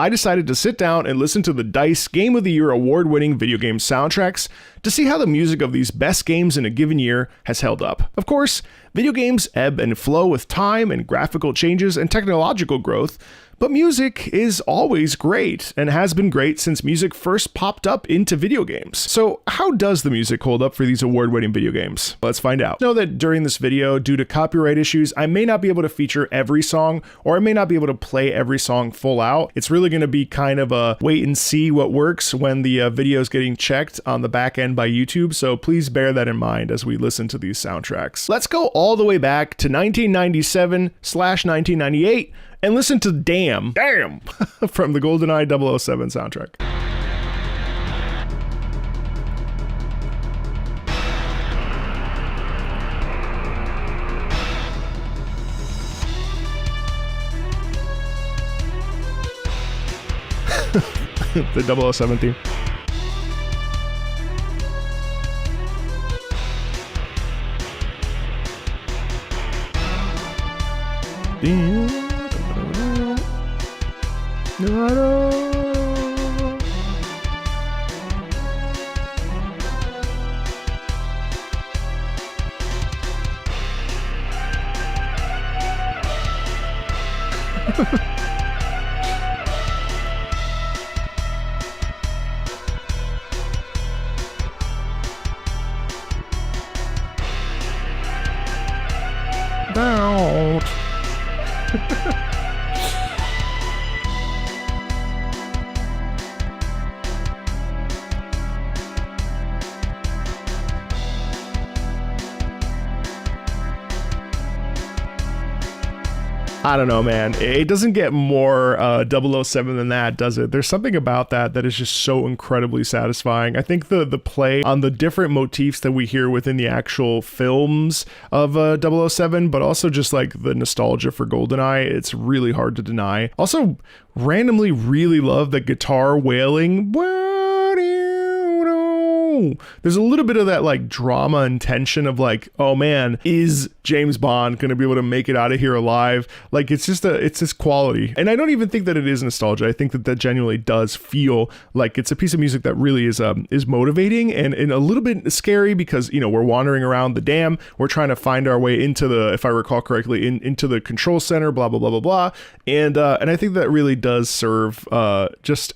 I decided to sit down and listen to the DICE Game of the Year award-winning video game soundtracks to see how the music of these best games in a given year has held up. Of course, video games ebb and flow with time and graphical changes and technological growth, but music is always great and has been great since music first popped up into video games. So how does the music hold up for these award-winning video games? Let's find out. Know that during this video, due to copyright issues, I may not be able to feature every song, or I may not be able to play every song full out. It's really going to be kind of a wait and see what works when the video is getting checked on the back end by YouTube, so please bear that in mind as we listen to these soundtracks. Let's go all the way back to 1997/1998 and listen to Damn from the GoldenEye 007 soundtrack. The 007 theme. Don't. I don't know, man. It doesn't get more 007 than that, does it? There's something about that is just so incredibly satisfying. I think the play on the different motifs that we hear within the actual films of 007, but also just like the nostalgia for GoldenEye, it's really hard to deny. Also, randomly really love the guitar wailing. What do you know? There's a little bit of that like drama and tension of like, oh man, is James Bond gonna be able to make it out of here alive? Like it's this quality. And I don't even think that it is nostalgia. I think that genuinely does feel like it's a piece of music that really is motivating and a little bit scary because, you know, we're wandering around the dam, we're trying to find our way into the, if I recall correctly, into the control center, blah, blah, blah, blah, blah. And I think that really does serve just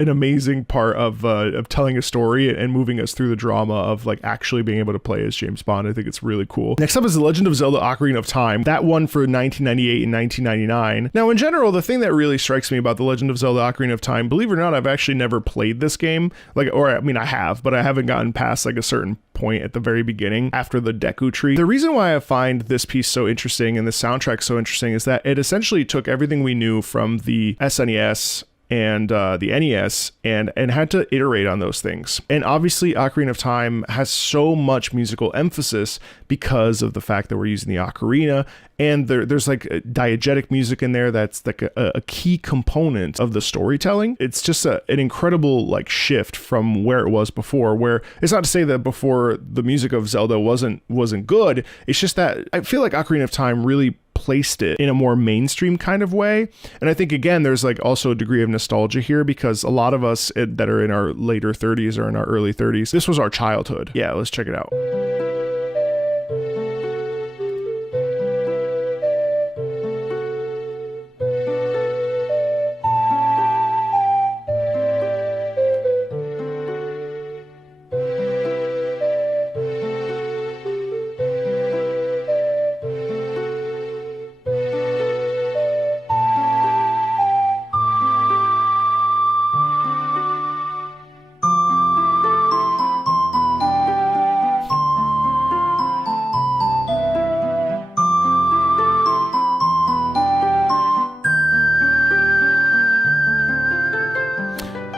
an amazing part of telling a story and moving us through the drama of like actually being able to play as James Bond. I think it's really cool. Next up is The Legend of Zelda Ocarina of Time. That one for 1998 and 1999. Now, in general, the thing that really strikes me about The Legend of Zelda Ocarina of Time, believe it or not, I've actually never played this game. I have, but I haven't gotten past like a certain point at the very beginning after the Deku Tree. The reason why I find this piece so interesting and the soundtrack so interesting is that it essentially took everything we knew from the SNES and the NES and had to iterate on those things. And obviously Ocarina of Time has so much musical emphasis because of the fact that we're using the ocarina, and there's like diegetic music in there that's like a key component of the storytelling. It's just an incredible like shift from where it was before, where it's not to say that before the music of Zelda wasn't good. It's just that I feel like Ocarina of Time really placed it in a more mainstream kind of way. And I think, again, there's like also a degree of nostalgia here because a lot of us that are in our later 30s or in our early 30s, this was our childhood. Yeah, let's check it out.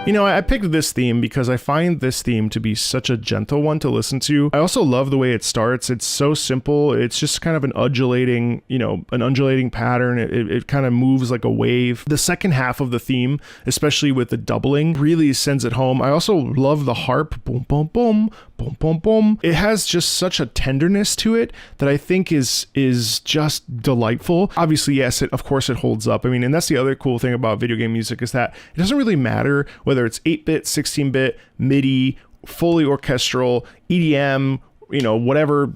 You know, I picked this theme because I find this theme to be such a gentle one to listen to. I also love the way it starts. It's so simple. It's just kind of an undulating pattern. It kind of moves like a wave. The second half of the theme, especially with the doubling, really sends it home. I also love the harp. Boom, boom, boom. boom, boom, boom. It has just such a tenderness to it that I think is just delightful. Obviously, yes, of course it holds up. I mean, and that's the other cool thing about video game music is that it doesn't really matter whether it's 8-bit, 16-bit, MIDI, fully orchestral, EDM, whatever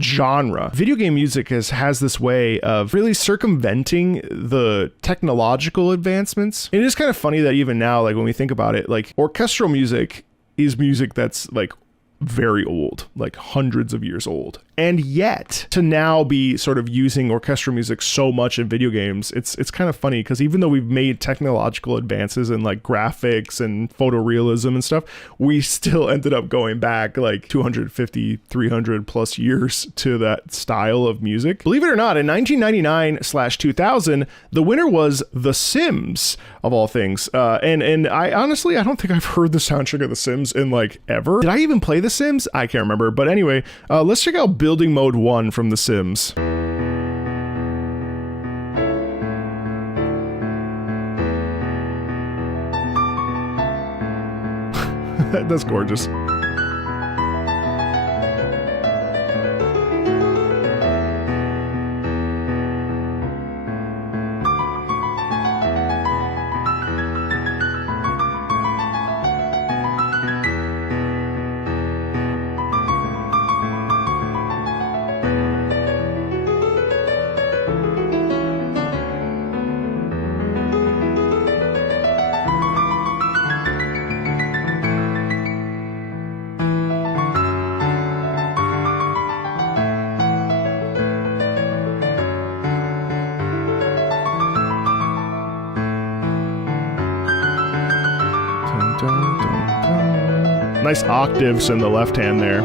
genre. Video game music has this way of really circumventing the technological advancements. It is kind of funny that even now, like when we think about it, like orchestral music is music that's like very old, like hundreds of years old. And yet to now be sort of using orchestral music so much in video games, it's kind of funny because even though we've made technological advances in like graphics and photorealism and stuff, we still ended up going back like 250, 300 plus years to that style of music. Believe it or not, in 1999/2000, the winner was The Sims, of all things. And I honestly, I don't think I've heard the soundtrack of The Sims in like ever. Did I even play The Sims? I can't remember. But anyway, let's check out Building Mode 1 from The Sims. That's gorgeous. Nice octaves in the left hand there.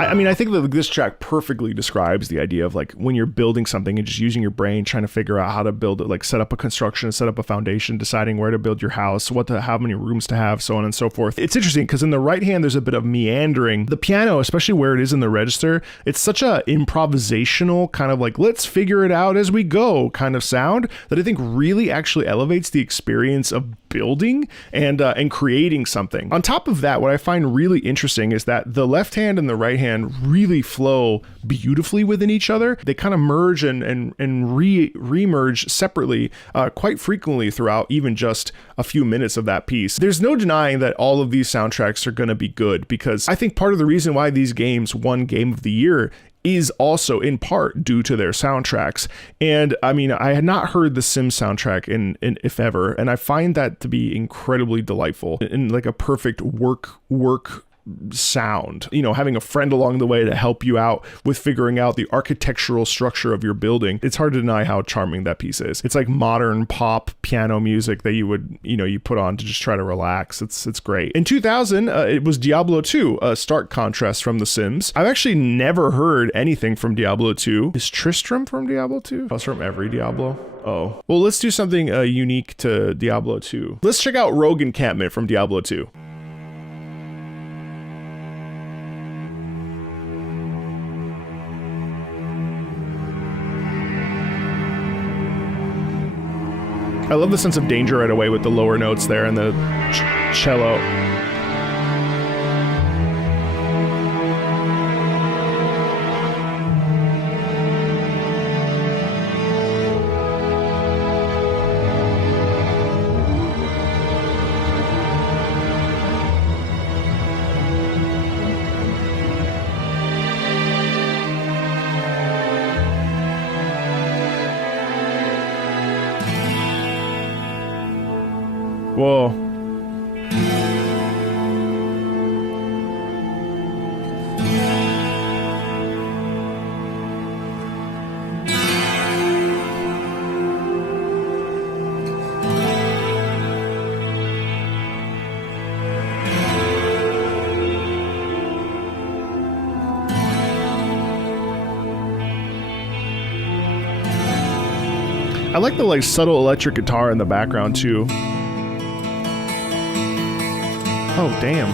I mean, I think that this track perfectly describes the idea of like when you're building something and just using your brain, trying to figure out how to build it, like set up a construction, set up a foundation, deciding where to build your house, how many rooms to have, so on and so forth. It's interesting because in the right hand, there's a bit of meandering. The piano, especially where it is in the register, it's such a improvisational kind of like, let's figure it out as we go kind of sound that I think really actually elevates the experience of building and creating something. On top of that, what I find really interesting is that the left hand and the right hand really flow beautifully within each other. They kind of merge and re-merge separately quite frequently throughout even just a few minutes of that piece. There's no denying that all of these soundtracks are going to be good, because I think part of the reason why these games won Game of the Year is also in part due to their soundtracks. And I mean, I had not heard the Sims soundtrack in if ever, and I find that to be incredibly delightful and like a perfect work sound. Having a friend along the way to help you out with figuring out the architectural structure of your building. It's hard to deny how charming that piece is. It's like modern pop piano music that you would, you put on to just try to relax. It's great. In 2000, it was Diablo 2, a stark contrast from The Sims. I've actually never heard anything from Diablo 2. Is Tristram from Diablo 2? That's from every Diablo. Oh. Well, let's do something unique to Diablo 2. Let's check out Rogue Encampment from Diablo 2. I love the sense of danger right away with the lower notes there and the cello. Whoa. I like the like subtle electric guitar in the background too. Oh, damn.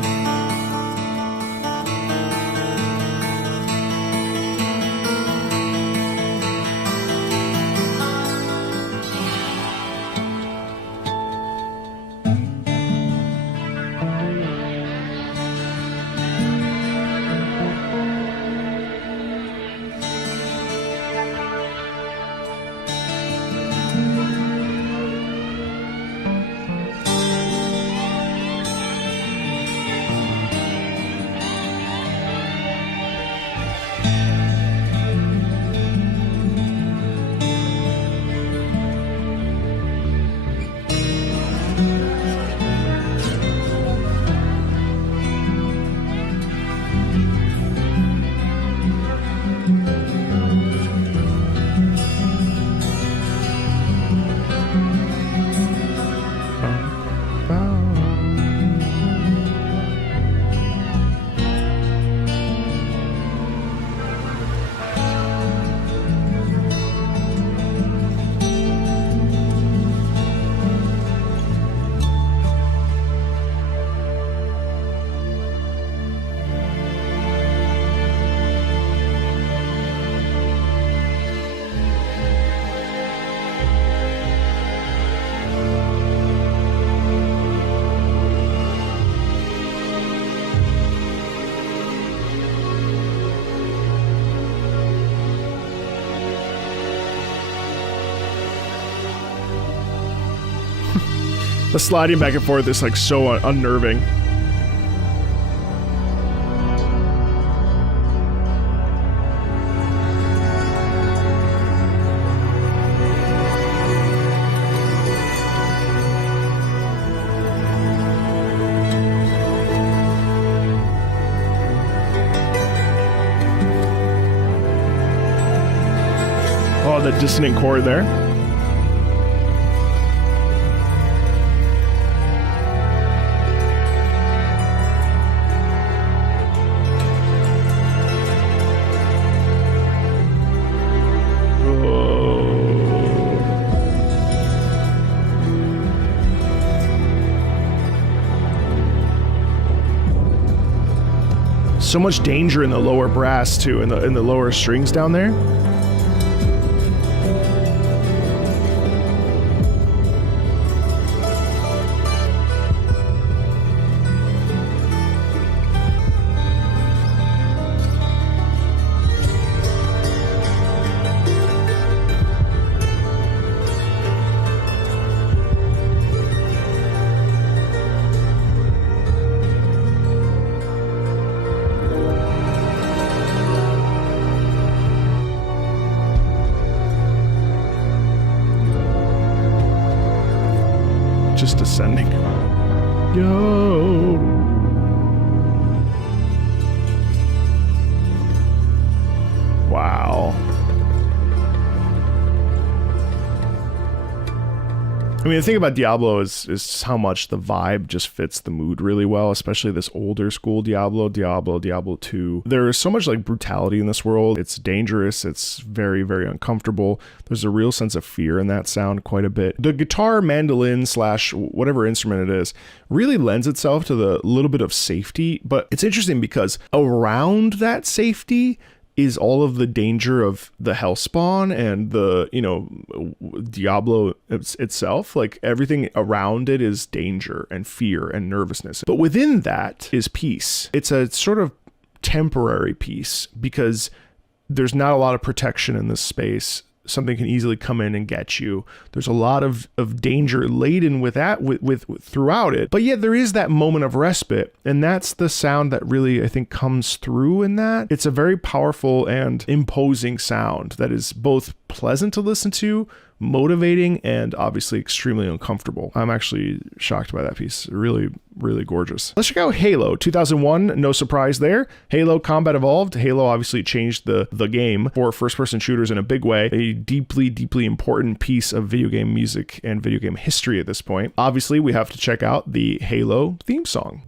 The sliding back and forth is like so unnerving. Oh, the dissonant chord there. So much danger in the lower brass too, in the lower strings down there. Just ascending. Yo. Wow. I mean, the thing about Diablo is how much the vibe just fits the mood really well, especially this older school Diablo 2. There is so much like brutality in this world. It's dangerous. It's very, very uncomfortable. There's a real sense of fear in that sound quite a bit. The guitar, mandolin / whatever instrument it is really lends itself to the little bit of safety, but it's interesting because around that safety is all of the danger of the Hellspawn and the, Diablo itself. Like everything around it is danger and fear and nervousness. But within that is peace. It's a sort of temporary peace because there's not a lot of protection in this space. Something can easily come in and get you. There's a lot of danger laden with that with throughout it. But yet there is that moment of respite. And that's the sound that really, I think, comes through in that. It's a very powerful and imposing sound that is both pleasant to listen to, motivating, and obviously extremely uncomfortable. I'm actually shocked by that piece. Really, really gorgeous. Let's check out Halo 2001. No surprise there. Halo Combat Evolved. Halo obviously changed the game for first-person shooters in a big way. A deeply, deeply important piece of video game music and video game history at this point. Obviously, we have to check out the Halo theme song.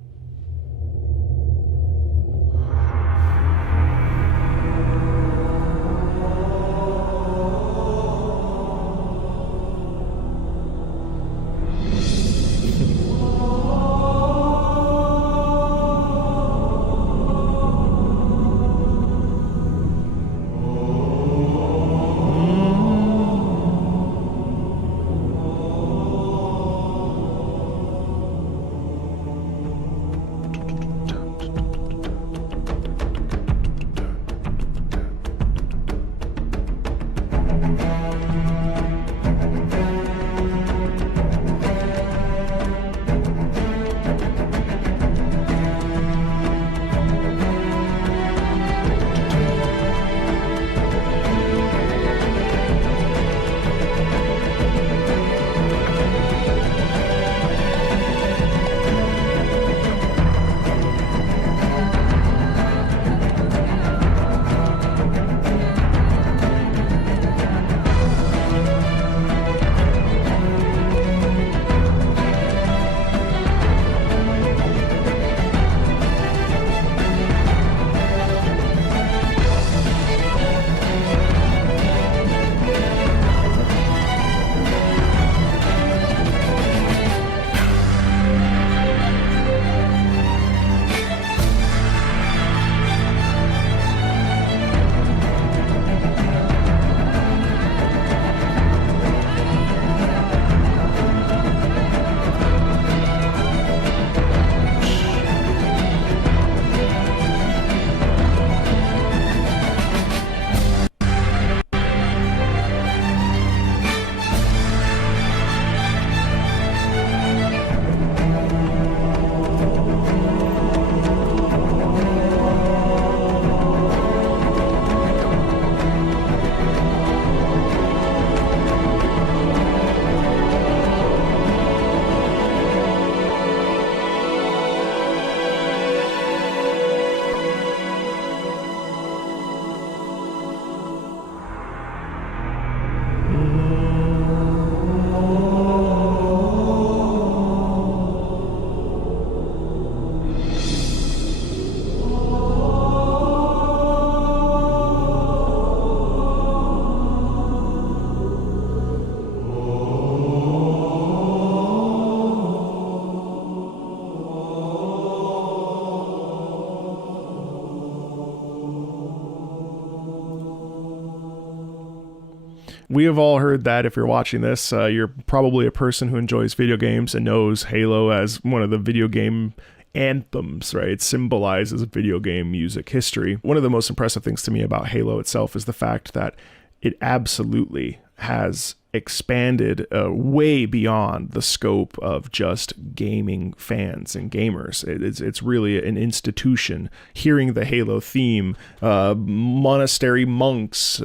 We have all heard that. If you're watching this, you're probably a person who enjoys video games and knows Halo as one of the video game anthems, right? It symbolizes video game music history. One of the most impressive things to me about Halo itself is the fact that it absolutely has expanded way beyond the scope of just gaming fans and gamers. It's really an institution. Hearing the Halo theme, monastery monks,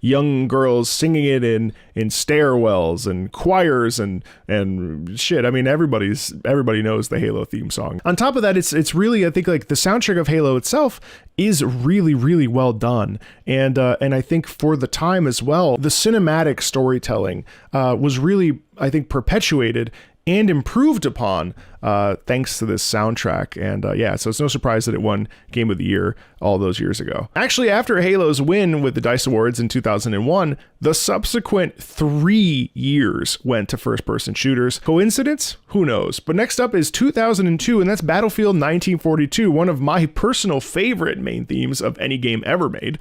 young girls singing it in stairwells and choirs and shit. I mean, everybody knows the Halo theme song. On top of that, it's really, I think, like the soundtrack of Halo itself is really, really well done. And I think for the time as well, the cinematic storytelling was really, I think, perpetuated and improved upon thanks to this soundtrack. And yeah, so it's no surprise that it won Game of the Year all those years ago. Actually, after Halo's win with the DICE Awards in 2001, the subsequent 3 years went to first-person shooters. Coincidence? Who knows? But next up is 2002, and that's Battlefield 1942, one of my personal favorite main themes of any game ever made.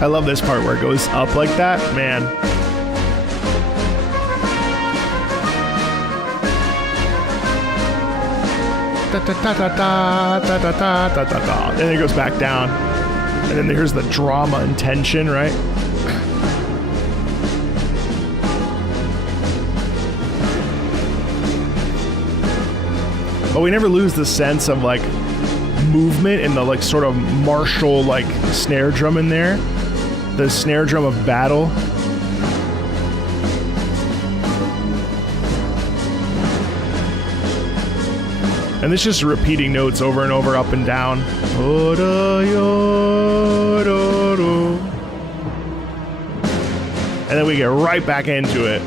I love this part where it goes up like that, man. And then it goes back down. And then there's the drama and tension, right? But we never lose the sense of like movement in the like sort of martial like snare drum in there. The snare drum of battle. And it's just repeating notes over and over, up and down. And then we get right back into it.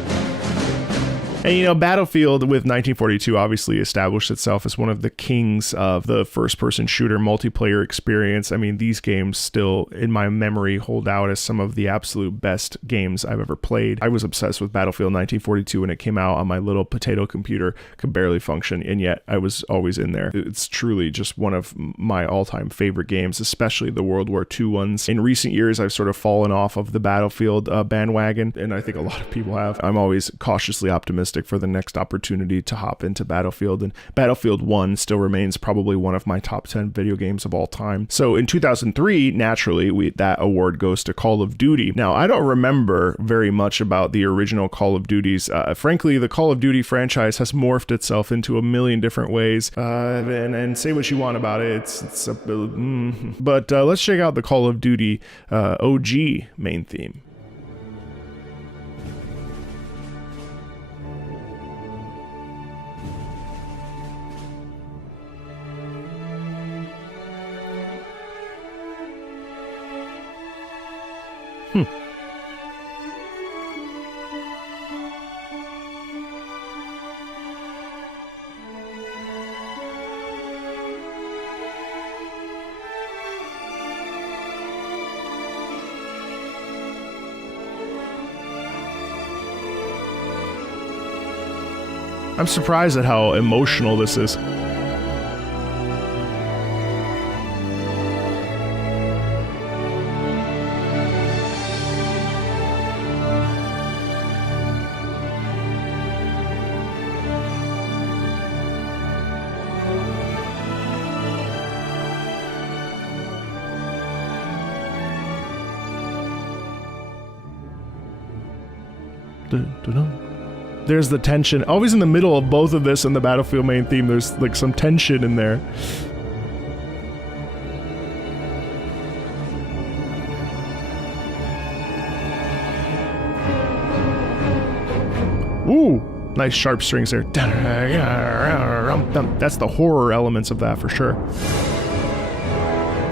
And, you know, Battlefield with 1942 obviously established itself as one of the kings of the first-person shooter multiplayer experience. I mean, these games still, in my memory, hold out as some of the absolute best games I've ever played. I was obsessed with Battlefield 1942 when it came out on my little potato computer, could barely function, and yet I was always in there. It's truly just one of my all-time favorite games, especially the World War II ones. In recent years, I've sort of fallen off of the Battlefield bandwagon, and I think a lot of people have. I'm always cautiously optimistic for the next opportunity to hop into Battlefield, and Battlefield 1 still remains probably one of my top 10 video games of all time. So in 2003, naturally, that award goes to Call of Duty. Now, I don't remember very much about the original Call of Duties. Frankly, the Call of Duty franchise has morphed itself into a million different ways, and say what you want about it. But let's check out the Call of Duty OG main theme. I'm surprised at how emotional this is. There's the tension. Always in the middle of both of this and the Battlefield main theme, there's like some tension in there. Ooh, nice sharp strings there. That's the horror elements of that for sure.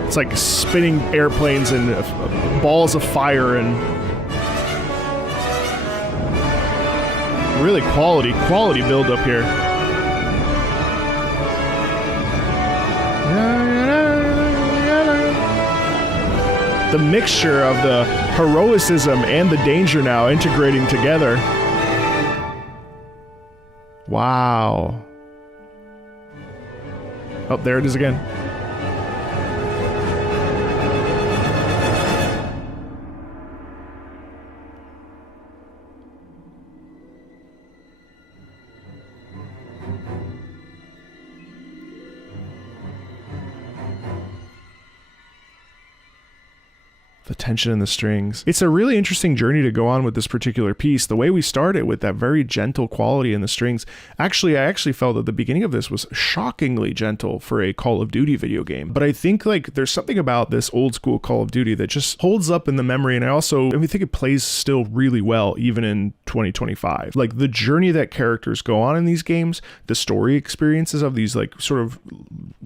It's like spinning airplanes and balls of fire and really quality build up here. The mixture of the heroicism and the danger now integrating together. Wow. Oh, there it is again. The tension in the strings. It's a really interesting journey to go on with this particular piece. The way we started with that very gentle quality in the strings. Actually, I actually felt that the beginning of this was shockingly gentle for a Call of Duty video game. But I think like there's something about this old school Call of Duty that just holds up in the memory. And I think it plays still really well, even in 2025. Like the journey that characters go on in these games, the story experiences of these like sort of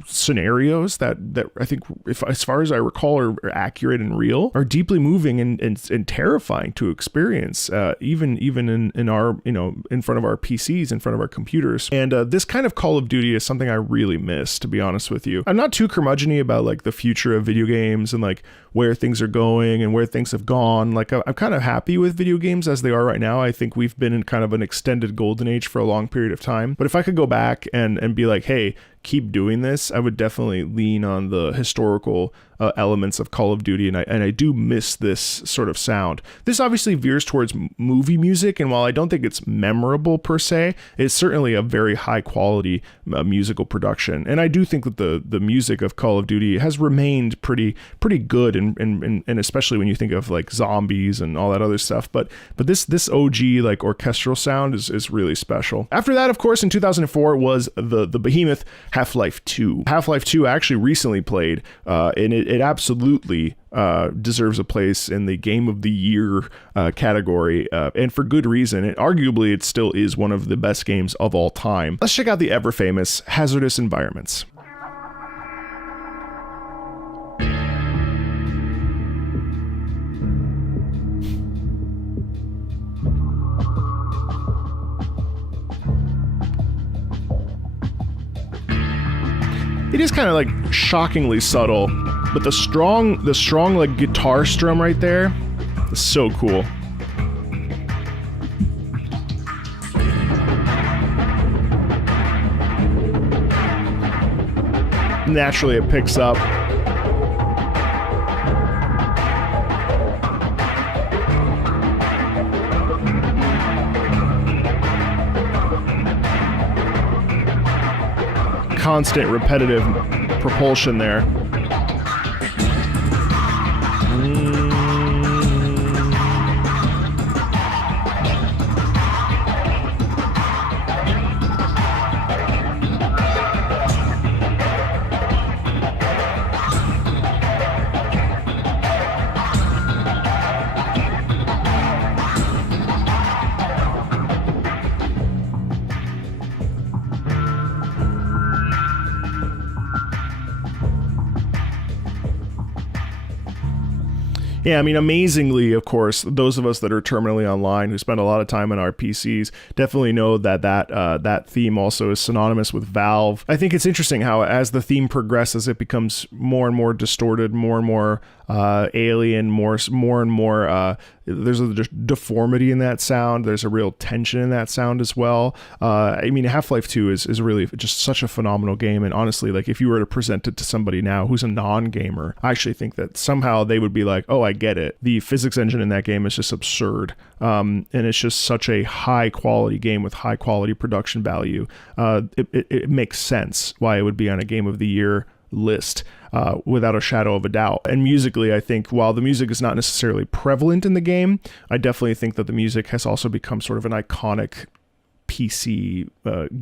scenarios that I think, if as far as I recall, are accurate and real, are deeply moving and terrifying to experience, even in our, in front of our PCs, in front of our computers. And this kind of Call of Duty is something I really miss, to be honest with you. I'm not too curmudgeon-y about like the future of video games and like where things are going and where things have gone. Like I'm kind of happy with video games as they are right now. I think we've been in kind of an extended golden age for a long period of time. But if I could go back and be like, hey, keep doing this, I would definitely lean on the historical elements of Call of Duty, and I do miss this sort of sound. This obviously veers towards movie music, and while I don't think it's memorable per se, it's certainly a very high quality musical production. And I do think that the music of Call of Duty has remained pretty good, and especially when you think of like zombies and all that other stuff. But this OG like orchestral sound is really special. After that, of course, in 2004 was the behemoth Half-Life 2. Half-Life 2 actually recently played, and it absolutely deserves a place in the Game of the Year category, and for good reason. And arguably, it still is one of the best games of all time. Let's check out the ever-famous Hazardous Environments. It is kind of like shockingly subtle, but the strong like guitar strum right there is so cool. Naturally, it picks up. Constant repetitive propulsion there. Yeah, I mean, amazingly, of course, those of us that are terminally online who spend a lot of time on our PCs definitely know that theme also is synonymous with Valve. I think it's interesting how as the theme progresses, it becomes more and more distorted, more and more alien, more and more there's a deformity in that sound. There's a real tension in that sound as well. I mean, Half-Life 2 is really just such a phenomenal game. And honestly, like if you were to present it to somebody now who's a non-gamer, I actually think that somehow they would be like, oh, I get it. The physics engine in that game is just absurd. And it's just such a high quality game with high quality production value. It makes sense why it would be on a Game of the Year list. Without a shadow of a doubt. And musically, I think while the music is not necessarily prevalent in the game, I definitely think that the music has also become sort of an iconic PC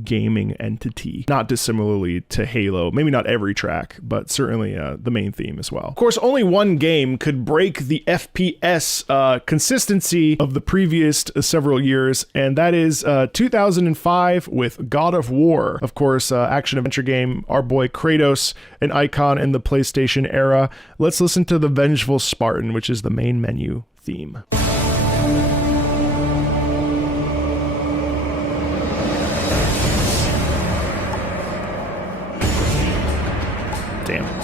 gaming entity, not dissimilarly to Halo. Maybe not every track, but certainly the main theme as well. Of course, only one game could break the FPS consistency of the previous several years, and that is 2005 with God of War. Of course, action-adventure game, our boy Kratos, an icon in the PlayStation era. Let's listen to the Vengeful Spartan, which is the main menu theme. Damn.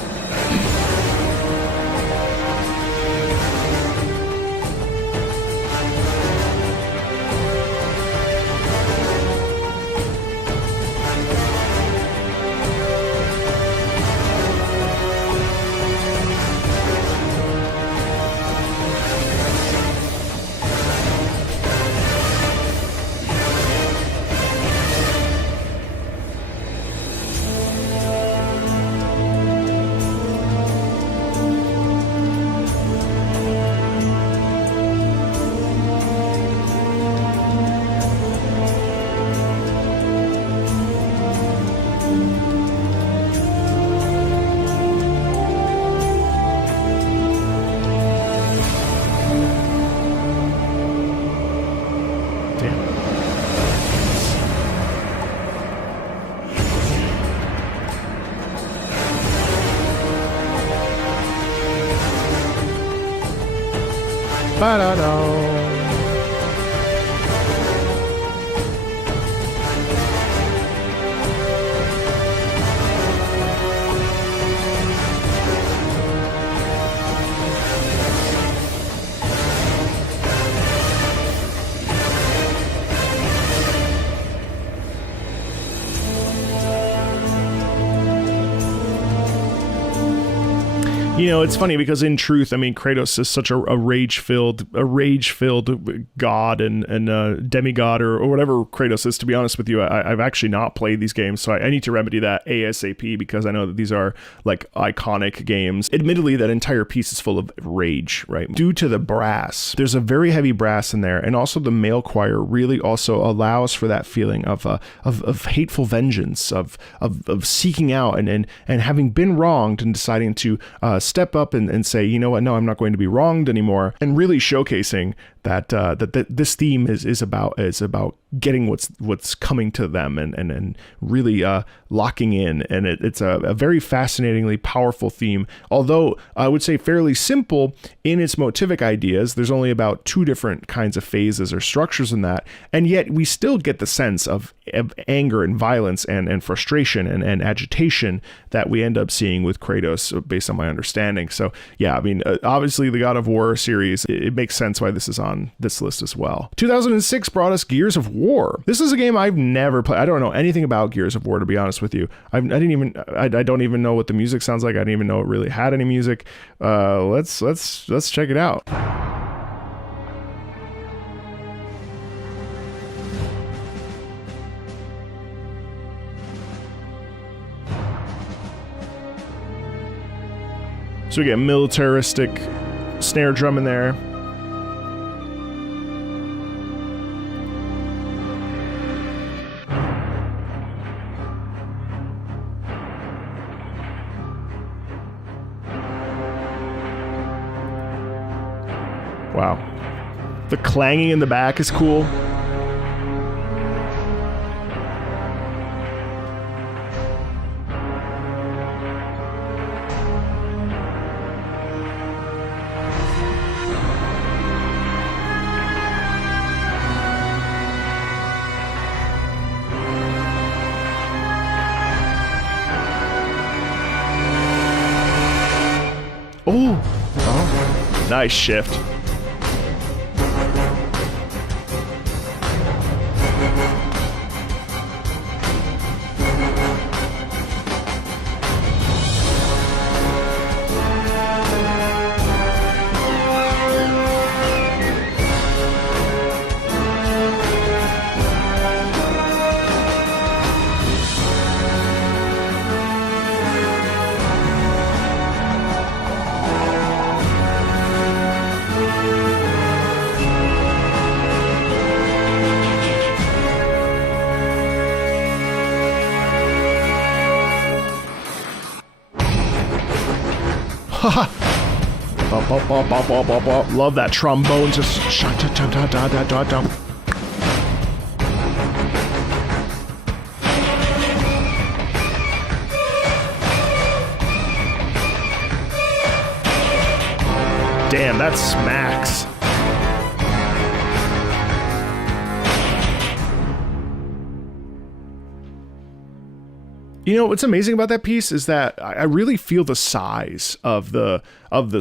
Ba-da-da. You know, it's funny because in truth, I mean, Kratos is such a rage-filled god and demigod or whatever Kratos is. To be honest with you, I've actually not played these games, so I need to remedy that ASAP because I know that these are like iconic games. Admittedly, that entire piece is full of rage, right? Due to the brass, there's a very heavy brass in there, and also the male choir really also allows for that feeling of hateful vengeance, of seeking out and having been wronged and deciding to step up and say, you know what, no, I'm not going to be wronged anymore, and really showcasing that this theme is about getting what's coming to them and really locking in, and it's a very fascinatingly powerful theme, although I would say fairly simple in its motivic ideas. There's only about 2 different kinds of phases or structures in that, and yet we still get the sense of anger and violence and frustration and agitation that we end up seeing with Kratos based on my understanding. So yeah, I mean, obviously the God of War series, it makes sense why this is on this list as well. 2006 brought us Gears of War. This is a game I've never played. I don't know anything about Gears of War, to be honest with you. I don't even know what the music sounds like. I didn't even know it really had any music. Let's check it out. So we get militaristic snare drum in there. Wow. The clanging in the back is cool. Oh, nice shift. Love that trombone, just damn, that smacks. You know, what's amazing about that piece is that I really feel the size of the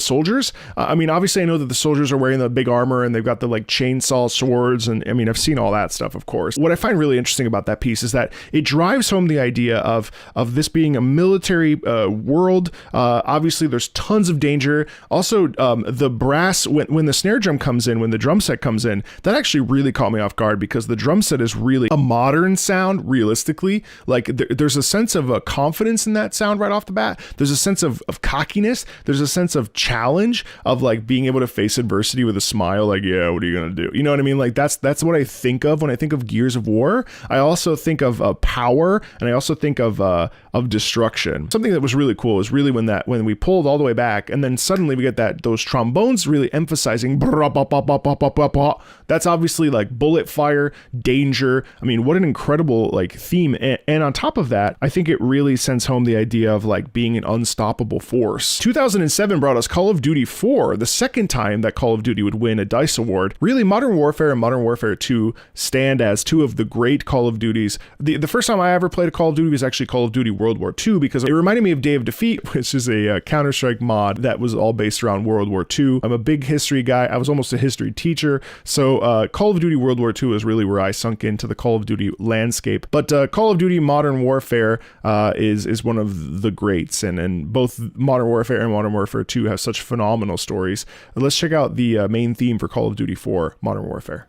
soldiers. I mean, obviously I know that the soldiers are wearing the big armor and they've got the like chainsaw swords, and I mean, I've seen all that stuff, of course. What I find really interesting about that piece is that it drives home the idea of this being a military world. Obviously there's tons of danger. Also, the brass, when the snare drum comes in, when the drum set comes in, that actually really caught me off guard, because the drum set is really a modern sound, realistically. Like there's a sense of a confidence in that sound right off the bat. There's a sense of cockiness. There's a sense of challenge, of like being able to face adversity with a smile, like, yeah, what are you gonna do? You know what I mean? Like that's what I think of when I think of Gears of War. I also think of power, and I also think of destruction. Something that was really cool is really when we pulled all the way back, and then suddenly we get those trombones really emphasizing. That's obviously like bullet fire, danger. I mean, what an incredible like theme. And on top of that, I think it really sends home the idea of like being an unstoppable force. 2007 brought us Call of Duty 4, the second time that Call of Duty would win a DICE award. Really, Modern Warfare and Modern Warfare 2 stand as two of the great Call of Duties. The first time I ever played a Call of Duty was actually Call of Duty World War II, because it reminded me of Day of Defeat, which is a Counter-Strike mod that was all based around World War II. I'm a big history guy. I was almost a history teacher. So Call of Duty World War II is really where I sunk into the Call of Duty landscape. But Call of Duty Modern Warfare is one of the greats, and both Modern Warfare and Modern Warfare 2 have such phenomenal stories. Let's check out the main theme for Call of Duty 4 Modern Warfare.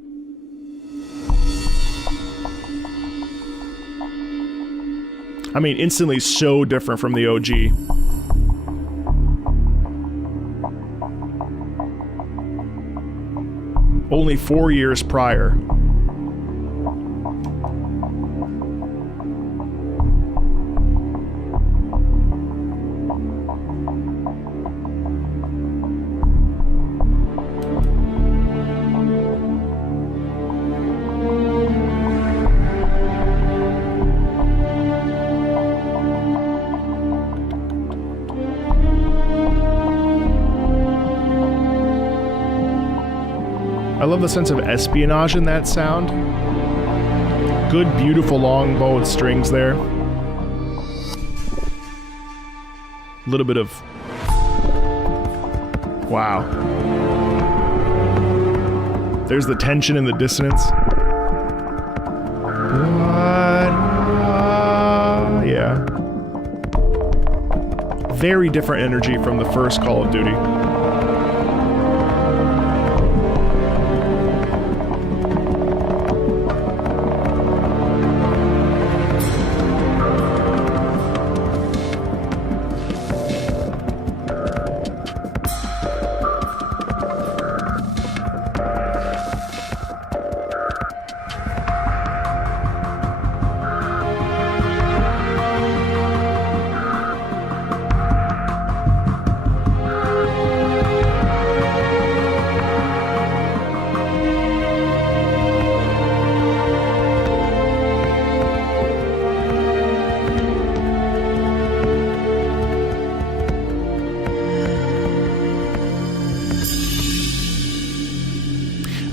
I mean, instantly so different from the OG. Only 4 years prior. I love the sense of espionage in that sound. Good, beautiful long bowed strings there. A little bit of... wow. There's the tension and the dissonance. Yeah. Very different energy from the first Call of Duty.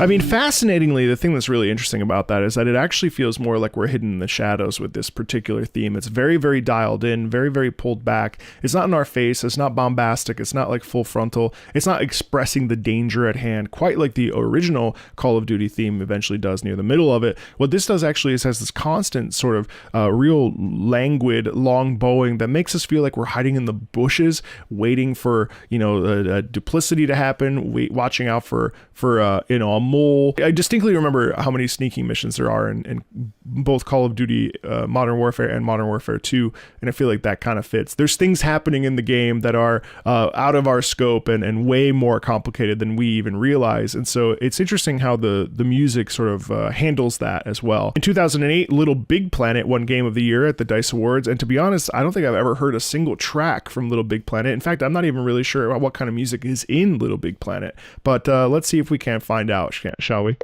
I mean, fascinatingly, the thing that's really interesting about that is that it actually feels more like we're hidden in the shadows with this particular theme. It's very, very dialed in, very, very pulled back. It's not in our face. It's not bombastic. It's not like full frontal. It's not expressing the danger at hand quite like the original Call of Duty theme eventually does near the middle of it. What this does actually is has this constant sort of real languid, long bowing that makes us feel like we're hiding in the bushes, waiting for, you know, duplicity to happen, watching out for a mole. I distinctly remember how many sneaking missions there are in both Call of Duty Modern Warfare and Modern Warfare 2, and I feel like that kind of fits. There's things happening in the game that are out of our scope and way more complicated than we even realize, and so it's interesting how the music sort of handles that as well. In 2008, Little Big Planet won Game of the Year at the DICE Awards, and to be honest, I don't think I've ever heard a single track from Little Big Planet. In fact, I'm not even really sure what kind of music is in Little Big Planet, but let's see if we can find out, shall we?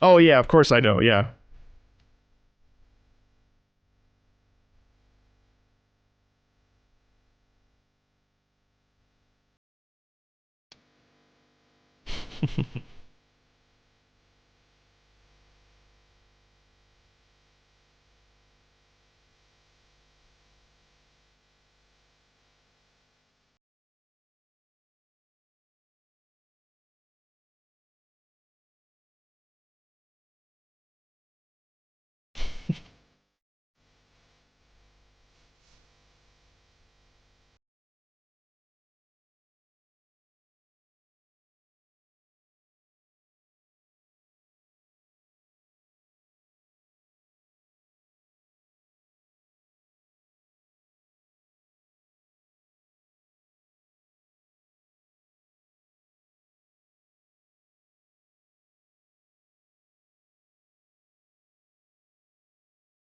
Oh yeah, of course I know, yeah.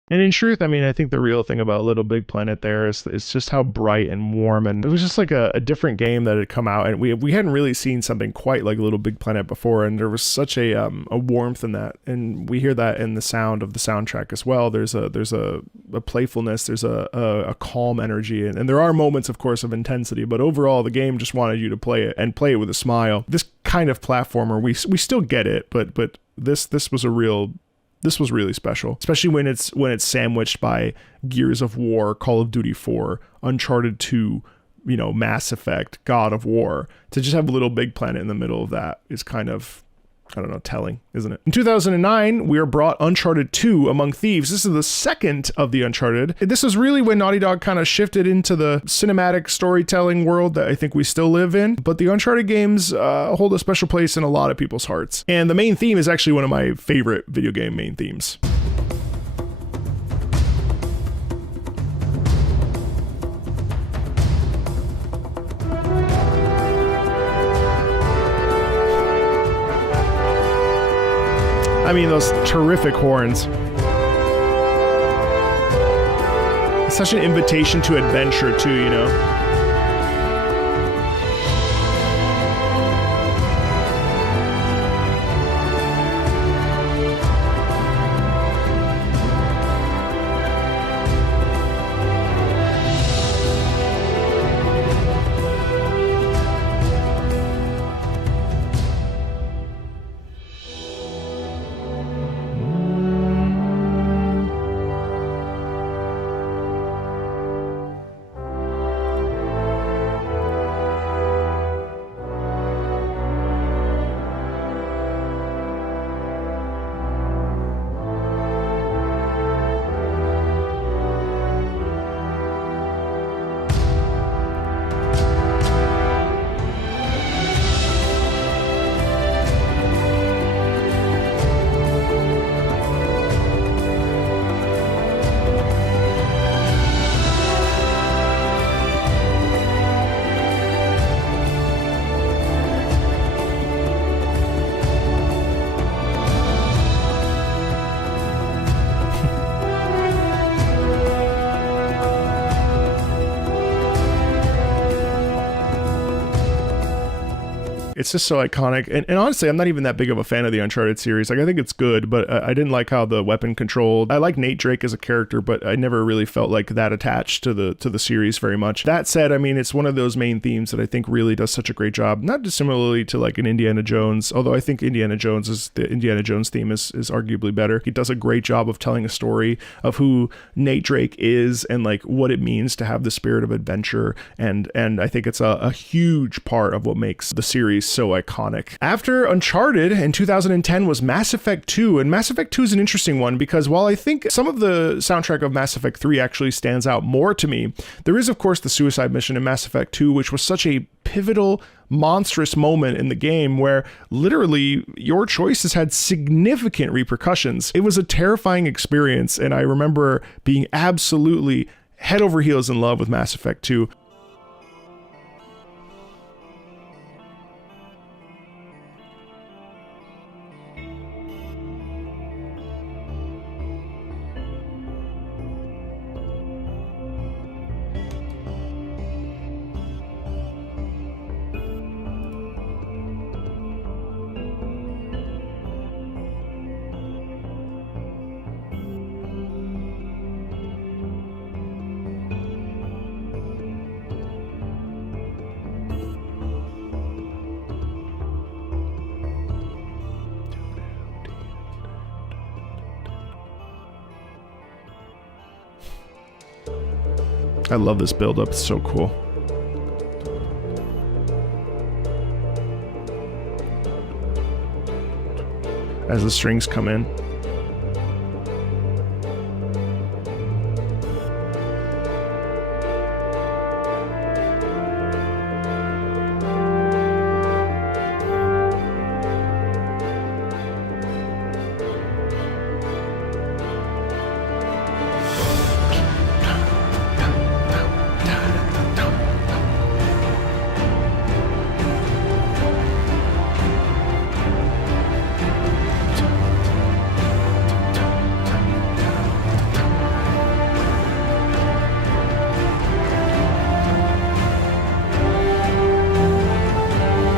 And in truth, I mean, I think the real thing about Little Big Planet there is just how bright and warm, and it was just like a different game that had come out, and we hadn't really seen something quite like Little Big Planet before, and there was such a warmth in that, and we hear that in the sound of the soundtrack as well. There's a playfulness, there's a calm energy, and there are moments, of course, of intensity, but overall, the game just wanted you to play it and play it with a smile. This kind of platformer, we still get it, but this was really special, especially when it's sandwiched by Gears of War, Call of Duty 4, Uncharted 2, Mass Effect, God of War. To just have a Little Big Planet in the middle of that is kind of, I don't know, telling, isn't it? In 2009, we are brought Uncharted 2 Among Thieves. This is the second of the Uncharted. This is really when Naughty Dog kind of shifted into the cinematic storytelling world that I think we still live in. But the Uncharted games hold a special place in a lot of people's hearts. And the main theme is actually one of my favorite video game main themes. I mean, those terrific horns. It's such an invitation to adventure, too, It's just so iconic. And honestly, I'm not even that big of a fan of the Uncharted series. Like, I think it's good, but I didn't like how the weapon controlled. I like Nate Drake as a character, but I never really felt like that attached to the series very much. That said, I mean, it's one of those main themes that I think really does such a great job, not dissimilarly to like an Indiana Jones, although I think the Indiana Jones theme is arguably better. He does a great job of telling a story of who Nate Drake is and like what it means to have the spirit of adventure. And I think it's a huge part of what makes the series so iconic. After Uncharted in 2010 was Mass Effect 2, and Mass Effect 2 is an interesting one because while I think some of the soundtrack of Mass Effect 3 actually stands out more to me, there is of course the suicide mission in Mass Effect 2, which was such a pivotal, monstrous moment in the game where literally your choices had significant repercussions. It was a terrifying experience, and I remember being absolutely head over heels in love with Mass Effect 2. I love this build-up, it's so cool. As the strings come in.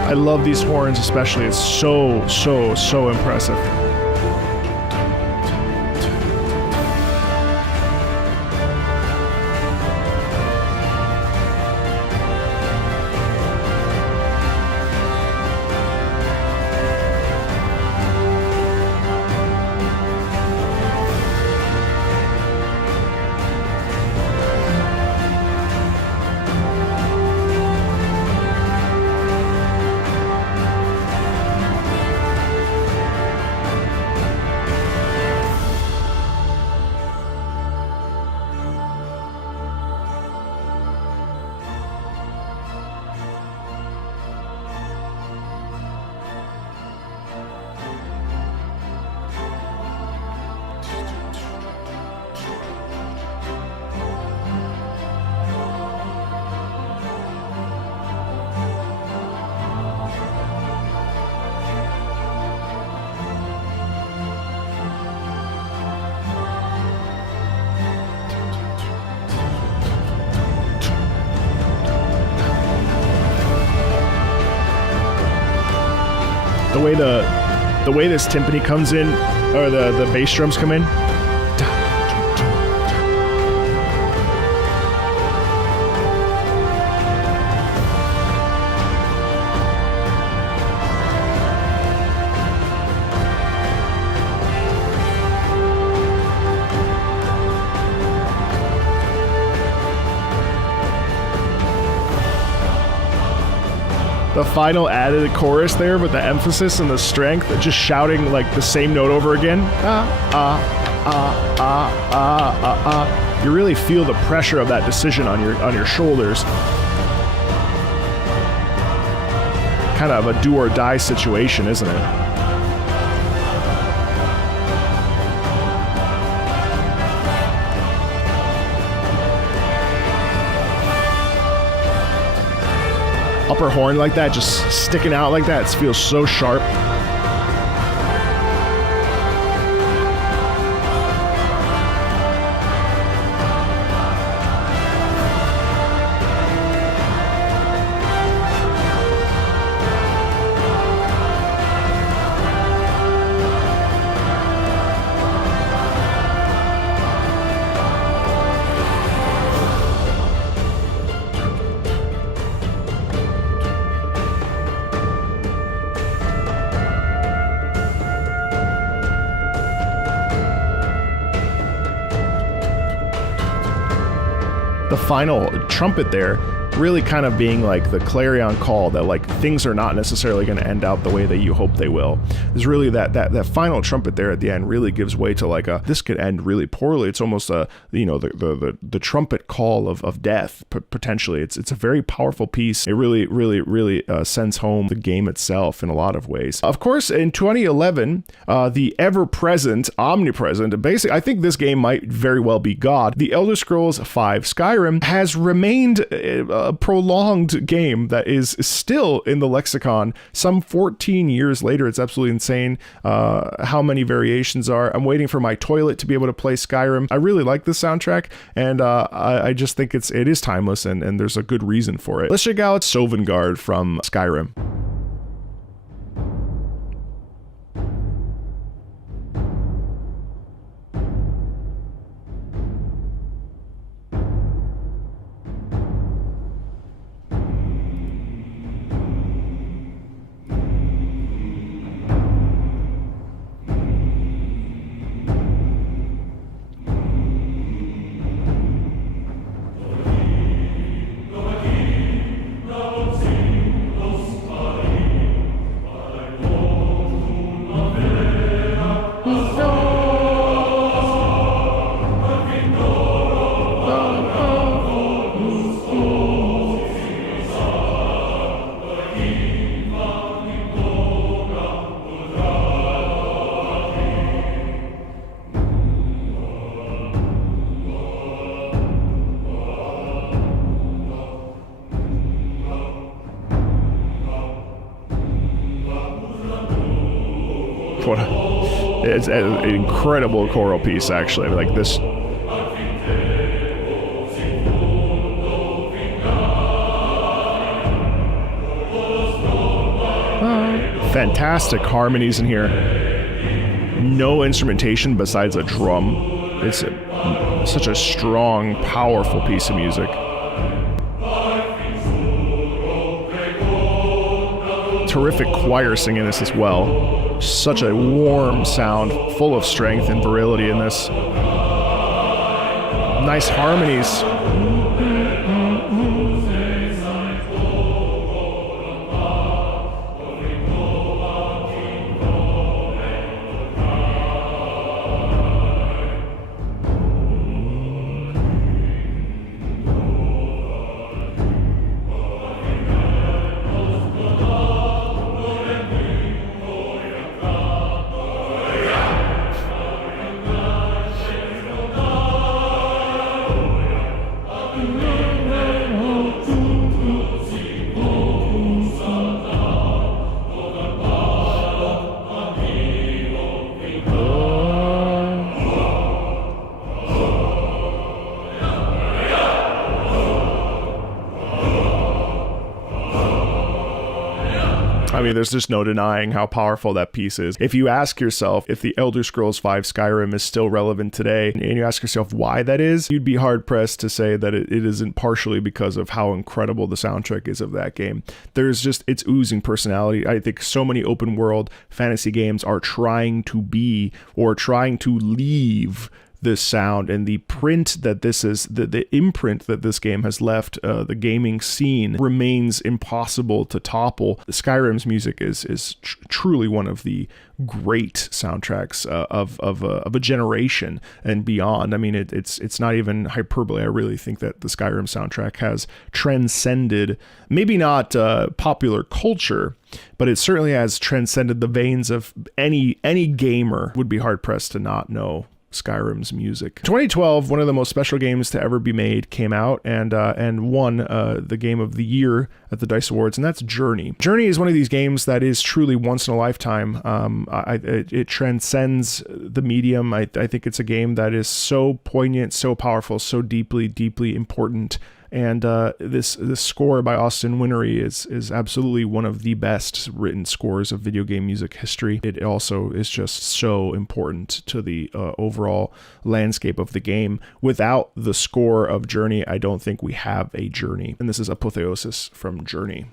I love these horns especially. It's so impressive. The way this timpani comes in, or the bass drums come in. The final added chorus there, but the emphasis and the strength, just shouting like the same note over again. You really feel the pressure of that decision on your shoulders. Kind of a do or die situation, isn't it? Upper horn like that, just sticking out like that, it feels so sharp. The final trumpet there, really kind of being like the clarion call that like things are not necessarily going to end out the way that you hope they will. There's really that final trumpet there at the end really gives way to like this could end really poorly. It's almost the trumpet call of death potentially. It's a very powerful piece. It really sends home the game itself in a lot of ways. Of course, in 2011, the ever-present, omnipresent, basically, I think this game might very well be God. The Elder Scrolls V Skyrim has remained a prolonged game that is still in the lexicon some 14 years later. It's absolutely insane how many variations are. I'm waiting for my toilet to be able to play Skyrim. I really like this soundtrack, and I just think it is timeless, and there's a good reason for it. Let's check out Sovngarde from Skyrim. It's an incredible choral piece, actually. Like this. Fantastic harmonies in here. No instrumentation besides a drum. It's such a strong, powerful piece of music. Terrific choir singing this as well. Such a warm sound, full of strength and virility in this. Nice harmonies. I mean, there's just no denying how powerful that piece is. If you ask yourself if the Elder Scrolls V Skyrim is still relevant today, and you ask yourself why that is, you'd be hard-pressed to say that it isn't partially because of how incredible the soundtrack is of that game. It's oozing personality. I think so many open-world fantasy games are trying to be, or trying to leave, this sound, and the print that this is, the imprint that this game has left the gaming scene remains impossible to topple. Skyrim's music is truly one of the great soundtracks of a generation and beyond. I mean, it's not even hyperbole. I really think that the Skyrim soundtrack has transcended, maybe not popular culture, but it certainly has transcended the veins of any gamer. Would be hard pressed to not know Skyrim's music. 2012, one of the most special games to ever be made, came out and won the Game of the Year at the DICE Awards, and that's Journey. Journey is one of these games that is truly once in a lifetime. It transcends the medium. I think it's a game that is so poignant, so powerful, so deeply important. And this score by Austin Wintory is absolutely one of the best written scores of video game music history. It also is just so important to the overall landscape of the game. Without the score of Journey, I don't think we have a Journey. And this is Apotheosis from Journey.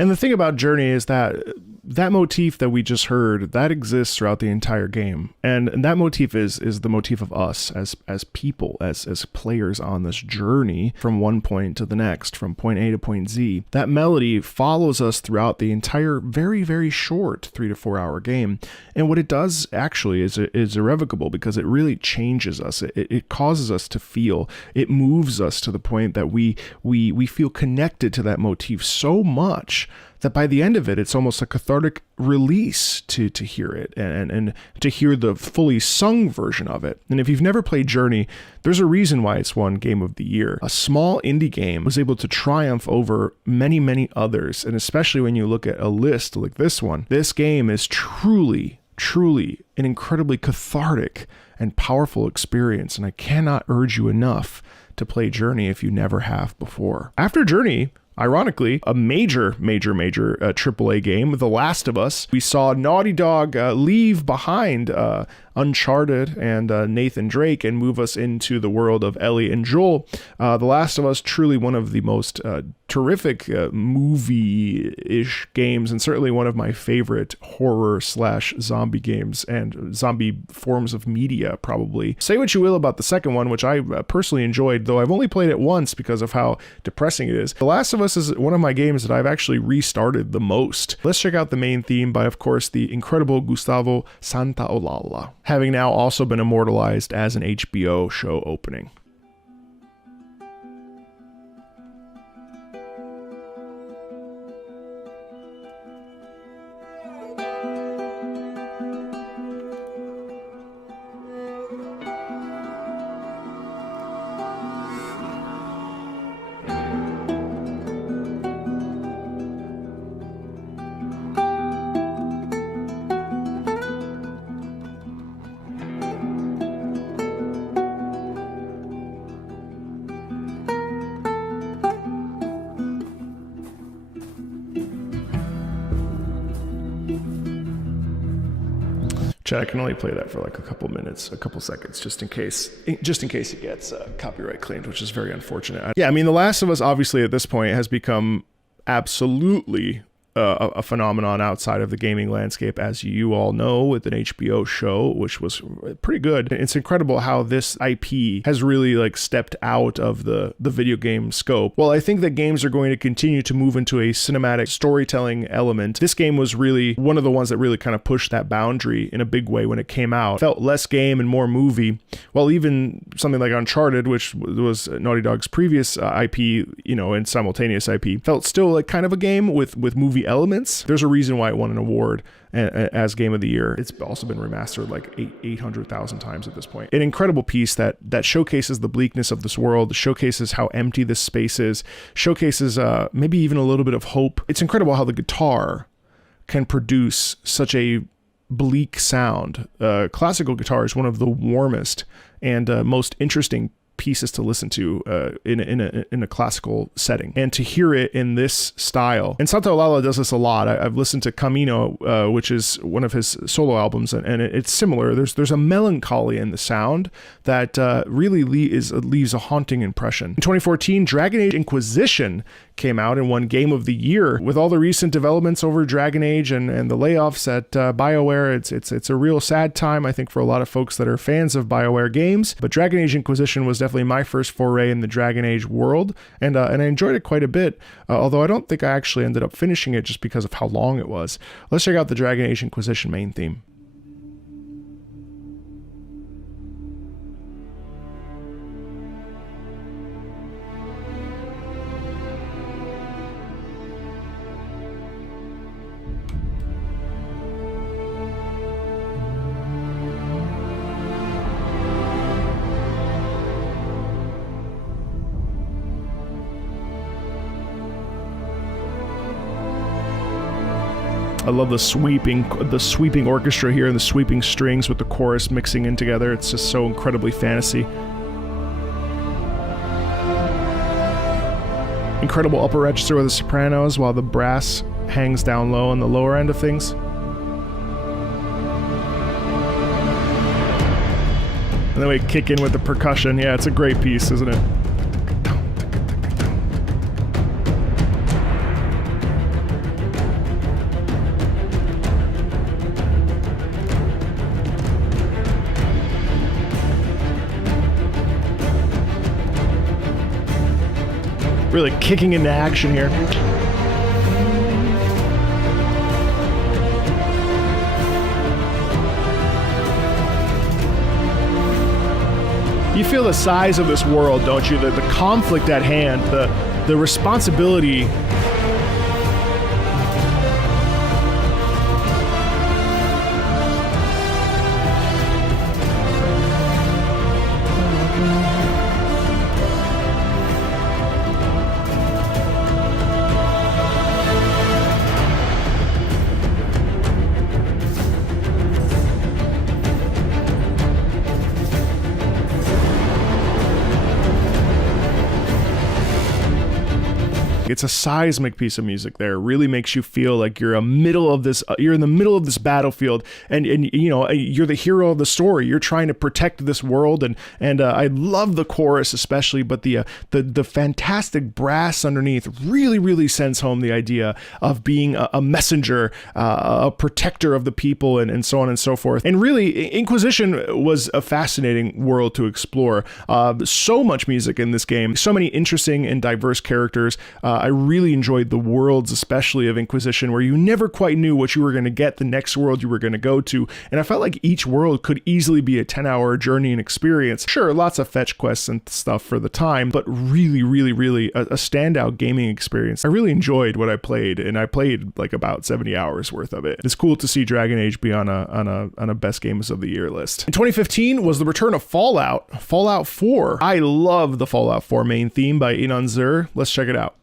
And the thing about Journey is that that motif that we just heard, that exists throughout the entire game. And that motif is the motif of us as people, as players on this journey from one point to the next, from point A to point Z. That melody follows us throughout the entire very, very short 3 to 4 hour game. And what it does actually is irrevocable, because it really changes us. It causes us to feel. It moves us to the point that we feel connected to that motif so much that by the end of it, it's almost a cathartic release to hear it and to hear the fully sung version of it. And if you've never played Journey, there's a reason why it's won Game of the Year. A small indie game was able to triumph over many, many others. And especially when you look at a list like this one, this game is truly an incredibly cathartic and powerful experience. And I cannot urge you enough to play Journey if you never have before. After Journey, ironically, a major AAA game, The Last of Us. We saw Naughty Dog leave behind Uncharted and Nathan Drake and move us into the world of Ellie and Joel. The Last of Us, truly one of the most terrific movie-ish games, and certainly one of my favorite horror/zombie games and zombie forms of media, probably. Say what you will about the second one, which I personally enjoyed, though I've only played it once because of how depressing it is. The Last of Us is one of my games that I've actually restarted the most. Let's check out the main theme by, of course, the incredible Gustavo Santaolalla, having now also been immortalized as an HBO show opening. I can only play that for like a couple minutes, a couple seconds, just in case it gets copyright claimed, which is very unfortunate. Yeah, I mean, The Last of Us obviously at this point has become absolutely a phenomenon outside of the gaming landscape, as you all know, with an HBO show, which was pretty good. It's incredible how this IP has really like stepped out of the video game scope. Well, I think that games are going to continue to move into a cinematic storytelling element. This game was really one of the ones that really kind of pushed that boundary in a big way when it came out. It felt less game and more movie. Well, even something like Uncharted, which was Naughty Dog's previous IP, you know, and simultaneous IP, felt still like kind of a game with movie elements. There's a reason why it won an award as Game of the Year. It's also been remastered like 800,000 times at this point. An incredible piece that showcases the bleakness of this world, showcases how empty this space is, showcases maybe even a little bit of hope. It's incredible how the guitar can produce such a bleak sound. Classical guitar is one of the warmest and most interesting pieces to listen to in a classical setting, and to hear it in this style. And Santaolalla does this a lot. I've listened to Camino, which is one of his solo albums, and it's similar. There's a melancholy in the sound that really leaves a haunting impression. In 2014, Dragon Age Inquisition came out and won Game of the Year. With all the recent developments over Dragon Age and the layoffs at BioWare, it's a real sad time, I think, for a lot of folks that are fans of BioWare games. But Dragon Age Inquisition was definitely my first foray in the Dragon Age world, and I enjoyed it quite a bit, although I don't think I actually ended up finishing it just because of how long it was. Let's check out the Dragon Age Inquisition main theme. I love the sweeping orchestra here and the sweeping strings with the chorus mixing in together. It's just so incredibly fantasy. Incredible upper register with the sopranos while the brass hangs down low on the lower end of things. And then we kick in with the percussion. Yeah, it's a great piece, isn't it? really kicking into action here. You feel the size of this world, don't you? The conflict at hand, the responsibility. It's a seismic piece of music there. It really makes you feel like you're in the middle of this battlefield, and you know, you're the hero of the story. You're trying to protect this world, and I love the chorus especially, but the fantastic brass underneath really sends home the idea of being a messenger, a protector of the people, and so on and so forth. And really, Inquisition was a fascinating world to explore. So much music in this game, so many interesting and diverse characters. I really enjoyed the worlds, especially of Inquisition, where you never quite knew what you were going to get the next world you were going to go to. And I felt like each world could easily be a 10-hour journey and experience. Sure, lots of fetch quests and stuff for the time, but really a standout gaming experience. I really enjoyed what I played, and I played like about 70 hours worth of it. It's cool to see Dragon Age be on a best games of the year list. In 2015 was the return of Fallout 4. I love the Fallout 4 main theme by Inon Zur. Let's check it out.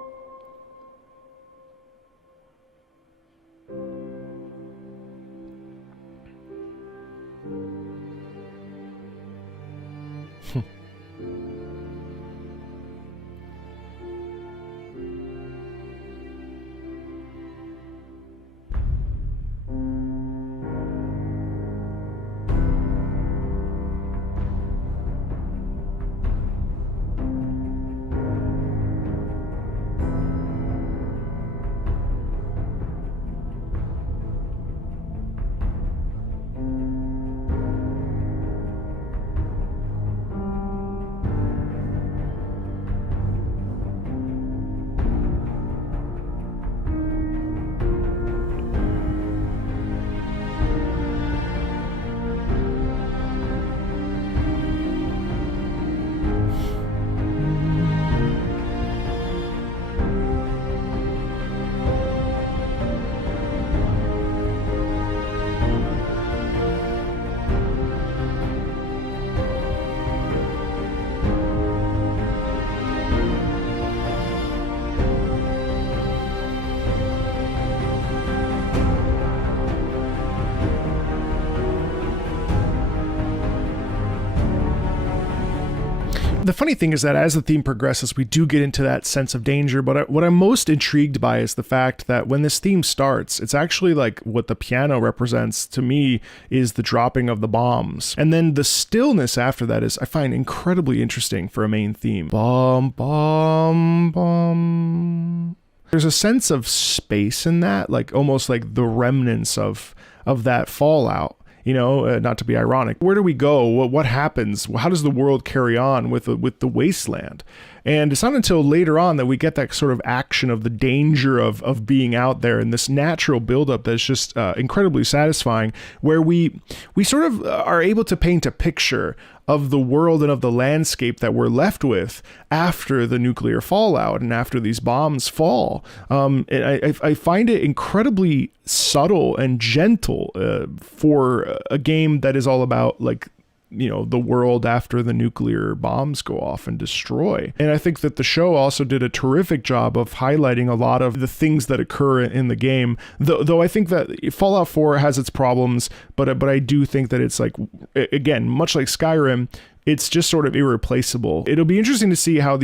The funny thing is that as the theme progresses, we do get into that sense of danger, but what I'm most intrigued by is the fact that when this theme starts, it's actually like what the piano represents to me is the dropping of the bombs. And then the stillness after that is, I find, incredibly interesting for a main theme. Bum, bum, bum. There's a sense of space in that, like almost like the remnants of that Fallout. You know, not to be ironic. Where do we go? What happens? How does the world carry on with the wasteland? And it's not until later on that we get that sort of action of the danger of being out there and this natural buildup that's just incredibly satisfying, where we sort of are able to paint a picture of the world and of the landscape that we're left with after the nuclear fallout and after these bombs fall. I find it incredibly subtle and gentle for a game that is all about, like, you know, the world after the nuclear bombs go off and destroy. And I think that the show also did a terrific job of highlighting a lot of the things that occur in the game, though I think that Fallout 4 has its problems, but I do think that it's, like, again, much like Skyrim, it's just sort of irreplaceable. It'll be interesting to see how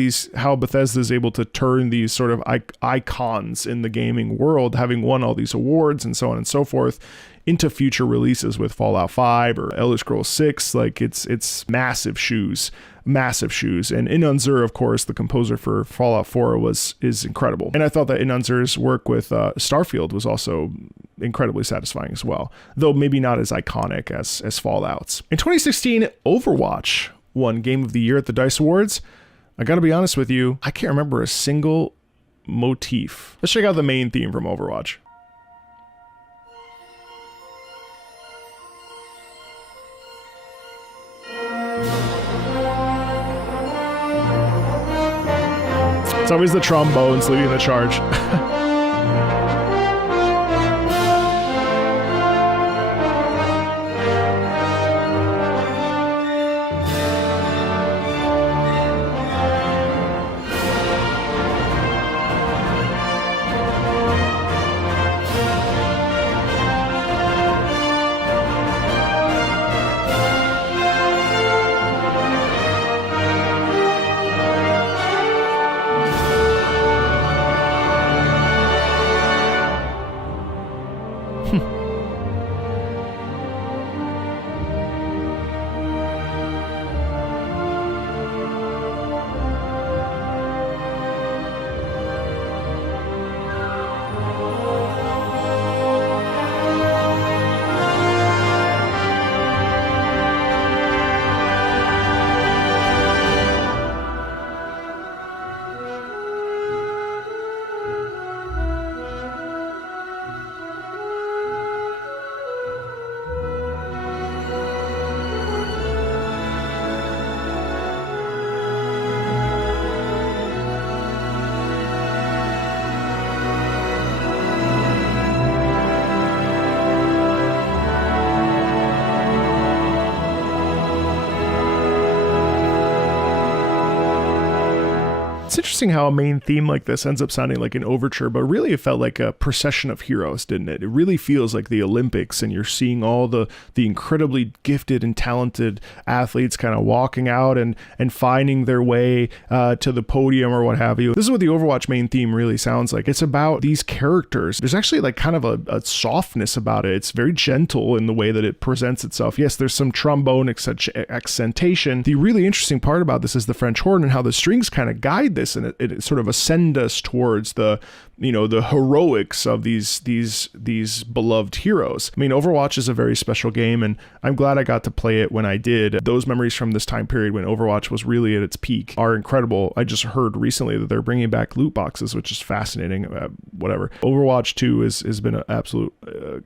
Bethesda is able to turn these sort of icons in the gaming world, having won all these awards and so on and so forth, into future releases with Fallout 5 or Elder Scrolls 6. Like, it's massive shoes. And Inon Zur, of course, the composer for Fallout 4, is incredible. And I thought that Inon Zur's work with Starfield was also incredibly satisfying as well, though maybe not as iconic as Fallout's. In 2016, Overwatch won Game of the Year at the DICE Awards. I gotta be honest with you, I can't remember a single motif. Let's check out the main theme from Overwatch. It's always the trombones leading the charge. It's interesting how a main theme like this ends up sounding like an overture, but really it felt like a procession of heroes, didn't it? It really feels like the Olympics, and you're seeing all the incredibly gifted and talented athletes kind of walking out and finding their way to the podium or what have you. This is what the Overwatch main theme really sounds like. It's about these characters. There's actually like kind of a softness about it. It's very gentle in the way that it presents itself. Yes, there's some trombone accentation. The really interesting part about this is the French horn and how the strings kind of guide this, and it sort of ascend us towards the heroics of these beloved heroes. I mean, Overwatch is a very special game, and I'm glad I got to play it when I did. Those memories from this time period when Overwatch was really at its peak are incredible. I just heard recently that they're bringing back loot boxes, which is fascinating. Whatever. Overwatch 2 has been an absolute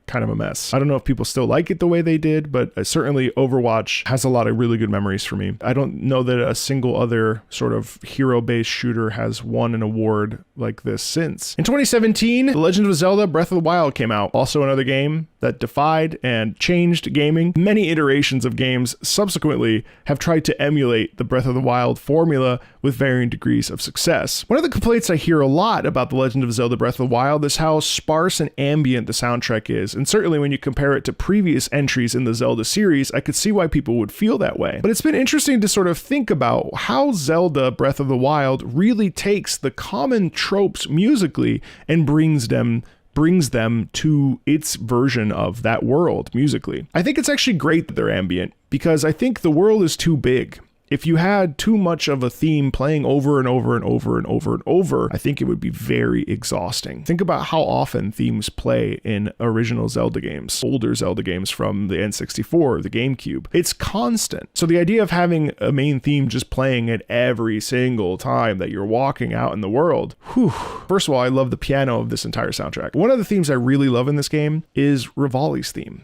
kind of a mess. I don't know if people still like it the way they did, but certainly Overwatch has a lot of really good memories for me. I don't know that a single other sort of hero-based shooter has won an award like this since. In 2017, The Legend of Zelda Breath of the Wild came out. Also another game that defied and changed gaming. Many iterations of games subsequently have tried to emulate the Breath of the Wild formula with varying degrees of success. One of the complaints I hear a lot about The Legend of Zelda Breath of the Wild is how sparse and ambient the soundtrack is, and certainly when you compare it to previous entries in the Zelda series, I could see why people would feel that way. But it's been interesting to sort of think about how Zelda Breath of the Wild really takes the common tropes musically and brings them to its version of that world musically. I think it's actually great that they're ambient, because I think the world is too big. If you had too much of a theme playing over and over and over and over and over, I think it would be very exhausting. Think about how often themes play in original Zelda games, older Zelda games from the N64, the GameCube. It's constant. So the idea of having a main theme just playing it every single time that you're walking out in the world, whew. First of all, I love the piano of this entire soundtrack. One of the themes I really love in this game is Rivali's theme.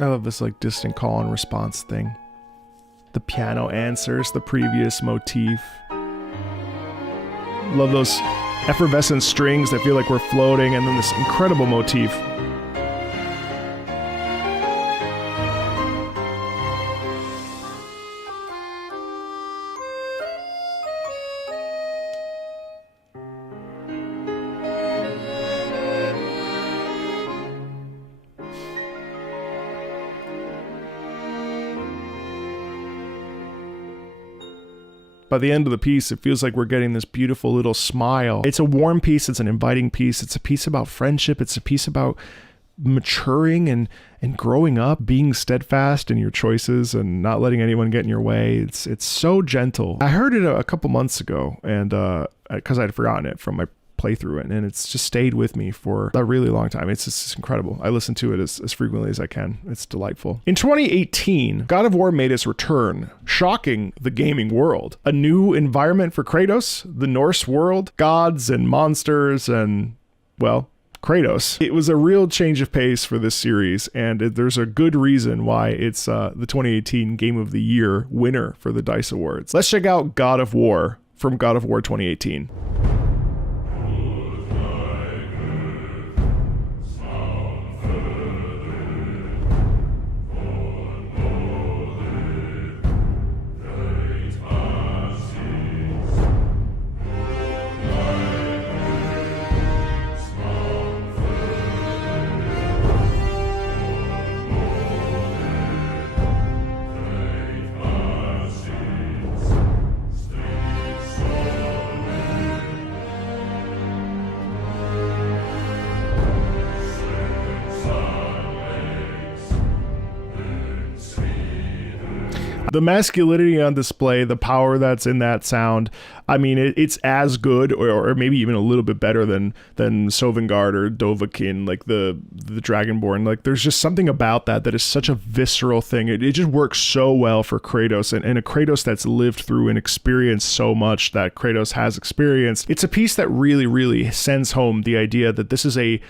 I love this like distant call and response thing. The piano answers the previous motif. Love those effervescent strings that feel like we're floating, and then this incredible motif. By the end of the piece, it feels like we're getting this beautiful little smile. It's a warm piece. It's an inviting piece. It's a piece about friendship. It's a piece about maturing and growing up, being steadfast in your choices and not letting anyone get in your way. It's so gentle. I heard it a couple months ago, and because I'd forgotten it from my playthrough, and it's just stayed with me for a really long time. It's just incredible. I listen to it as frequently as I can. It's delightful. In 2018, God of War made its return, shocking the gaming world. A new environment for Kratos, the Norse world, gods and monsters, and, well, Kratos. It was a real change of pace for this series, and there's a good reason why it's the 2018 Game of the Year winner for the DICE Awards. Let's check out God of War from God of War 2018. The masculinity on display, the power that's in that sound, I mean, it's as good or maybe even a little bit better than Sovngarde or Dovahkiin, like the Dragonborn. Like, there's just something about that is such a visceral thing. It just works so well for Kratos, and a Kratos that's lived through and experienced so much that Kratos has experienced. It's a piece that really, really sends home the idea that this is a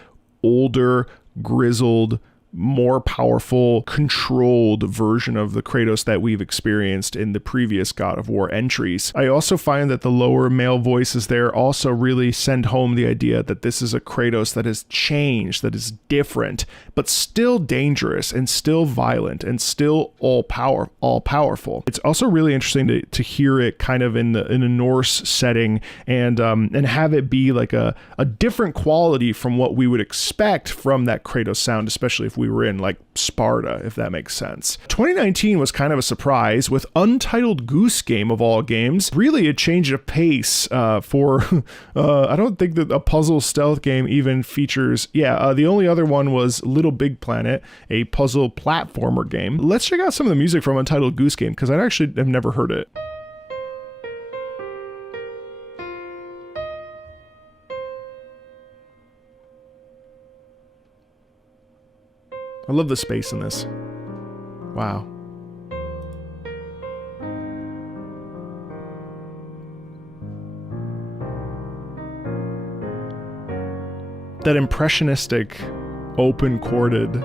older, grizzled, more powerful, controlled version of the Kratos that we've experienced in the previous God of War entries. I also find that the lower male voices there also really send home the idea that this is a Kratos that has changed, that is different, but still dangerous and still violent and still all powerful. It's also really interesting to hear it kind of in a Norse setting and have it be like a different quality from what we would expect from that Kratos sound, especially if we were in like Sparta, if that makes sense. 2019 was kind of a surprise with Untitled Goose Game of all games. Really a change of pace for, I don't think that a puzzle stealth game even features, the only other one was Little Big Planet, a puzzle platformer game. Let's check out some of the music from Untitled Goose Game, because I actually have never heard it. I love the space in this. Wow. That impressionistic, open chorded.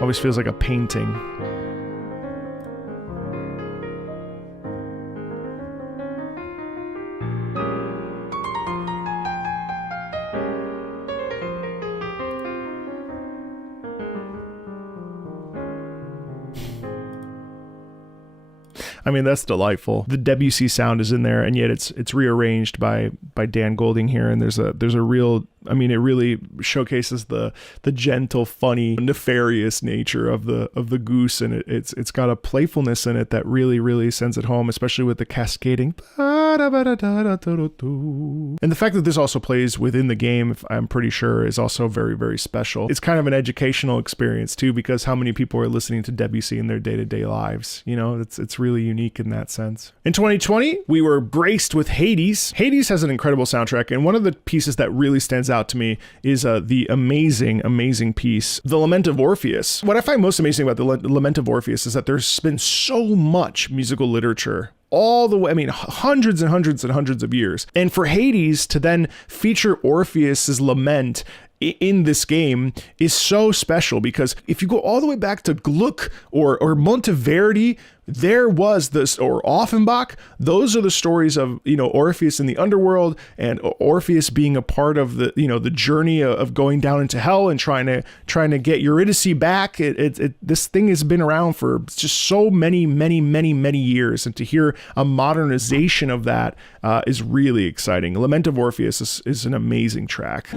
Always feels like a painting. I mean, that's delightful. The Debussy sound is in there, and yet it's rearranged by Dan Golding here, and there's a real, I mean, it really showcases the gentle, funny, nefarious nature of the goose, and it's got a playfulness in it that really, really sends it home, especially with the cascading. And the fact that this also plays within the game, I'm pretty sure, is also very, very special. It's kind of an educational experience too, because how many people are listening to Debussy in their day-to-day lives? You know, it's really unique in that sense. In 2020, we were graced with Hades. Hades has an incredible soundtrack, and one of the pieces that really stands out to me is the amazing piece, The Lament of Orpheus. What I find most amazing about the Lament of Orpheus is that there's been so much musical literature all the way, I mean, hundreds and hundreds and hundreds of years. And for Hades to then feature Orpheus's lament in this game is so special, because if you go all the way back to Gluck or Monteverdi, there was this, or Offenbach, those are the stories of, you know, Orpheus in the underworld and Orpheus being a part of the, you know, the journey of going down into hell and trying to get Eurydice back. This thing has been around for just so many years, and to hear a modernization of that is really exciting. Lament of Orpheus is an amazing track.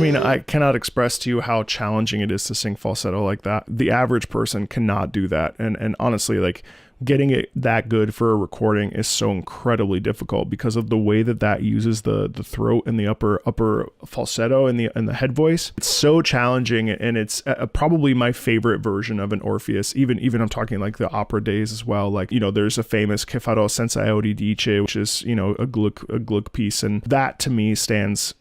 I mean, I cannot express to you how challenging it is to sing falsetto like that. The average person cannot do that. And honestly, like, getting it that good for a recording is so incredibly difficult because of the way that uses the throat and the upper falsetto and the head voice. It's so challenging, and it's probably my favorite version of an Orpheus. Even I'm talking like the opera days as well. Like, there's a famous Che farò senza Euridice, which is a Gluck piece, and that to me stands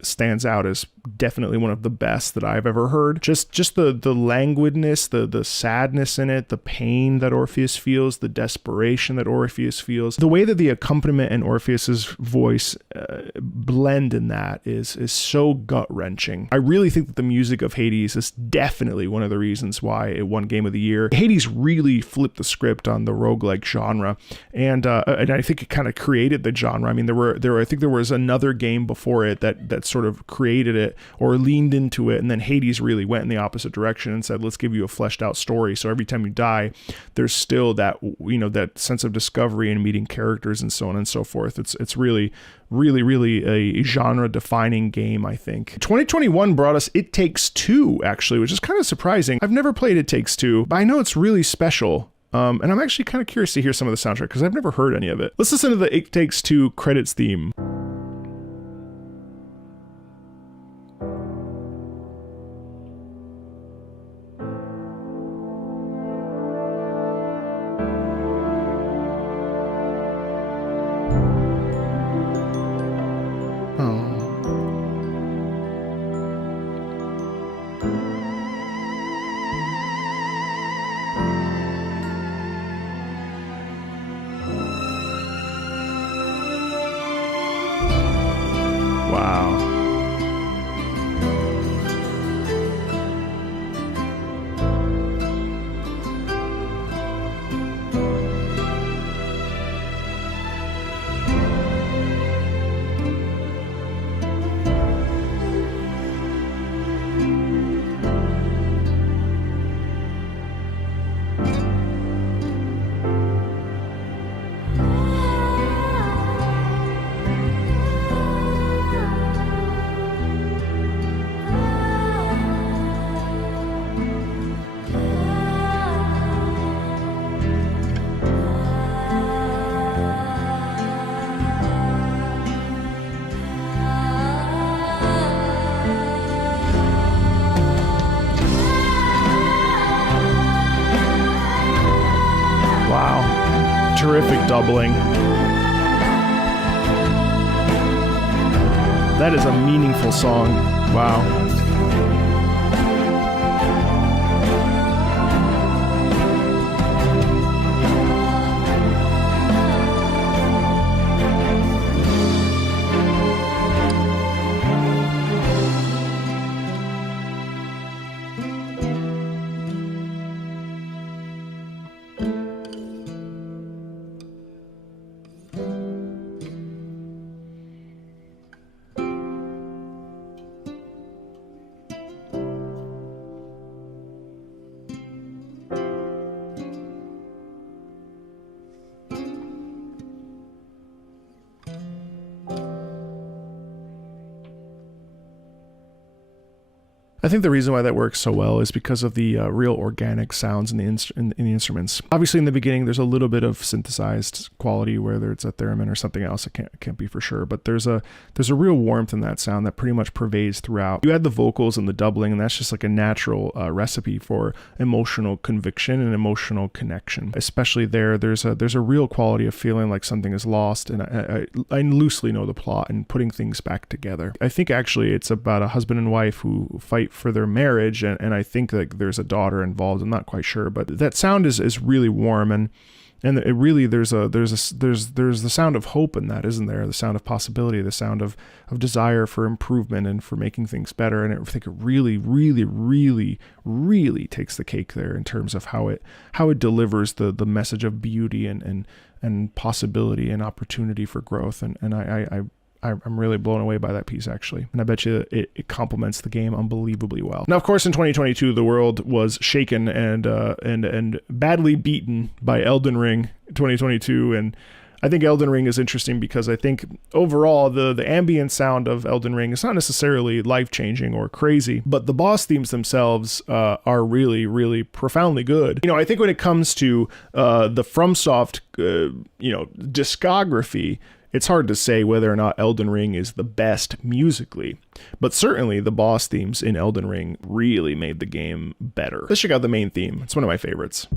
out as definitely one of the best that I've ever heard. Just the languidness, the sadness in it, the pain that Orpheus feels, the desperation that Orpheus feels, the way that the accompaniment and Orpheus's voice blend in that is so gut-wrenching. I really think that the music of Hades is definitely one of the reasons why it won Game of the Year. Hades really flipped the script on the roguelike genre, and I think it kind of created the genre. I mean, I think there was another game before it that sort of created it or leaned into it, and then Hades really went in the opposite direction and said, let's give you a fleshed out story, so every time you die there's still that that sense of discovery and meeting characters and so on and so forth. It's really a genre defining game, I think. 2021 brought us It Takes Two, actually, which is kind of surprising. I've never played It Takes Two, but I know it's really special. And I'm actually kind of curious to hear some of the soundtrack because I've never heard any of it. Let's listen to the It Takes Two credits theme. Wow. Terrific doubling. That is a meaningful song. Wow. I think the reason why that works so well is because of the real organic sounds in the instruments. Obviously, in the beginning, there's a little bit of synthesized quality, whether it's a theremin or something else. I can't be for sure, but there's a real warmth in that sound that pretty much pervades throughout. You add the vocals and the doubling, and that's just like a natural recipe for emotional conviction and emotional connection. Especially there's a real quality of feeling like something is lost, and I loosely know the plot and putting things back together. I think actually it's about a husband and wife who fight for their marriage, and I think like there's a daughter involved. I'm not quite sure, but that sound is really warm, and it really there's the sound of hope in that, isn't there? The sound of possibility, the sound of desire for improvement and for making things better. And I think it really takes the cake there in terms of how it delivers the message of beauty and possibility and opportunity for growth. And I'm really blown away by that piece, actually. And I bet you it complements the game unbelievably well. Now, of course, in 2022, the world was shaken and badly beaten by Elden Ring 2022. And I think Elden Ring is interesting because I think overall the ambient sound of Elden Ring is not necessarily life-changing or crazy, but the boss themes themselves are really, really profoundly good. I think when it comes to the FromSoft, discography, it's hard to say whether or not Elden Ring is the best musically, but certainly the boss themes in Elden Ring really made the game better. Let's check out the main theme. It's one of my favorites.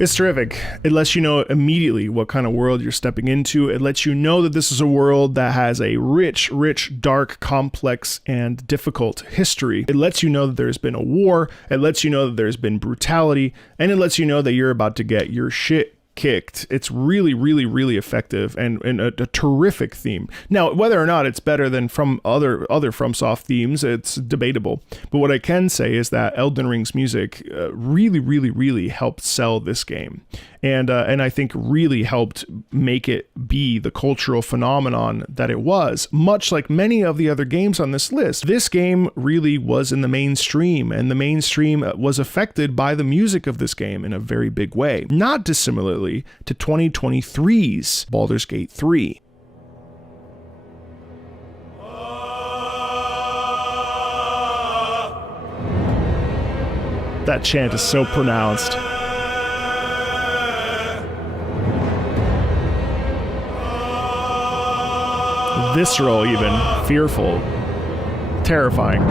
It's terrific. It lets you know immediately what kind of world you're stepping into. It lets you know that this is a world that has a rich, dark, complex, and difficult history. It lets you know that there's been a war. It lets you know that there's been brutality. And it lets you know that you're about to get your shit kicked. It's really effective and a terrific theme. Now, whether or not it's better than from other FromSoft themes, it's debatable. But what I can say is that Elden Ring's music really helped sell this game, and I think really helped make it be the cultural phenomenon that it was. Much like many of the other games on this list, this game really was in the mainstream, and the mainstream was affected by the music of this game in a very big way. Not dissimilarly to 2023's Baldur's Gate 3. That chant is so pronounced. Visceral even, fearful, terrifying.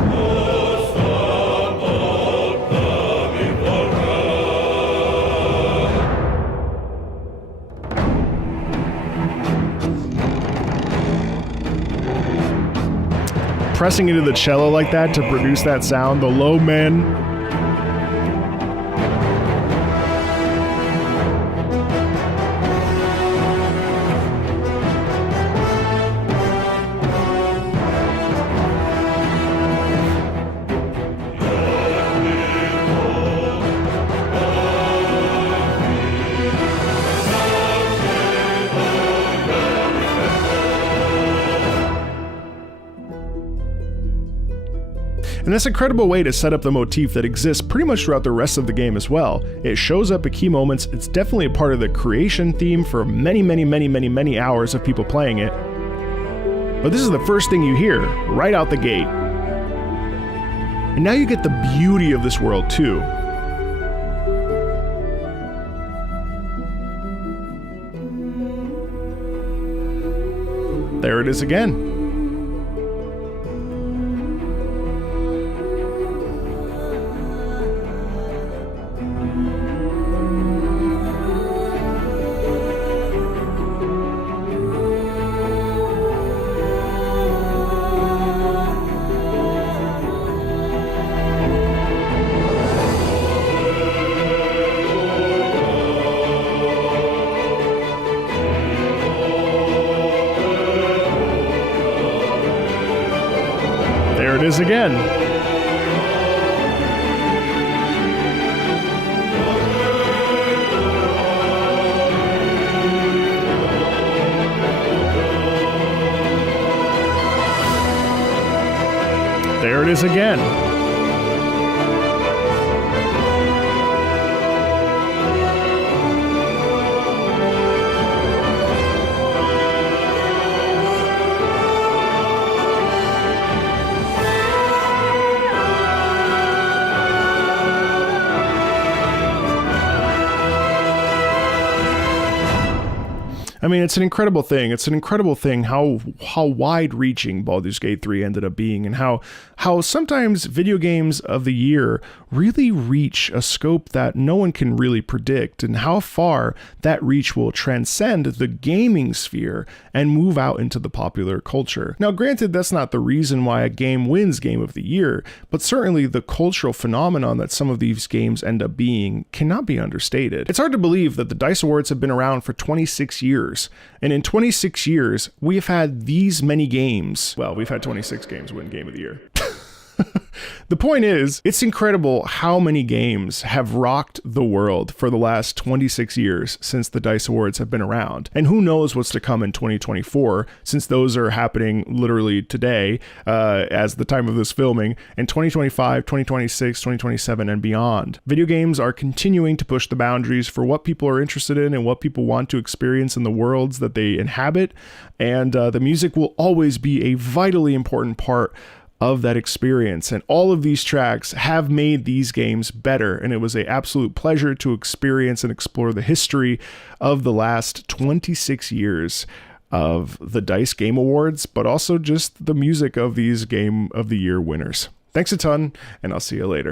Pressing into the cello like that to produce that sound, the low men. And that's an incredible way to set up the motif that exists pretty much throughout the rest of the game as well. It shows up at key moments. It's definitely a part of the creation theme for many hours of people playing it. But this is the first thing you hear right out the gate. And now you get the beauty of this world too. There it is again. There it is again. there it is again. I mean, it's an incredible thing. It's an incredible thing how wide-reaching Baldur's Gate 3 ended up being, and how sometimes video games of the year really reach a scope that no one can really predict, and how far that reach will transcend the gaming sphere and move out into the popular culture. Now, granted, that's not the reason why a game wins Game of the Year, but certainly the cultural phenomenon that some of these games end up being cannot be understated. It's hard to believe that the DICE Awards have been around for 26 years. And in 26 years, we've had these many games. Well, we've had 26 games win Game of the Year. The point is, it's incredible how many games have rocked the world for the last 26 years since the DICE Awards have been around. And who knows what's to come in 2024, since those are happening literally today, as the time of this filming, in 2025, 2026, 2027, and beyond. Video games are continuing to push the boundaries for what people are interested in and what people want to experience in the worlds that they inhabit, and the music will always be a vitally important part of that experience, and all of these tracks have made these games better, and it was an absolute pleasure to experience and explore the history of the last 26 years of the DICE Game Awards, but also just the music of these Game of the Year winners. Thanks a ton, and I'll see you later.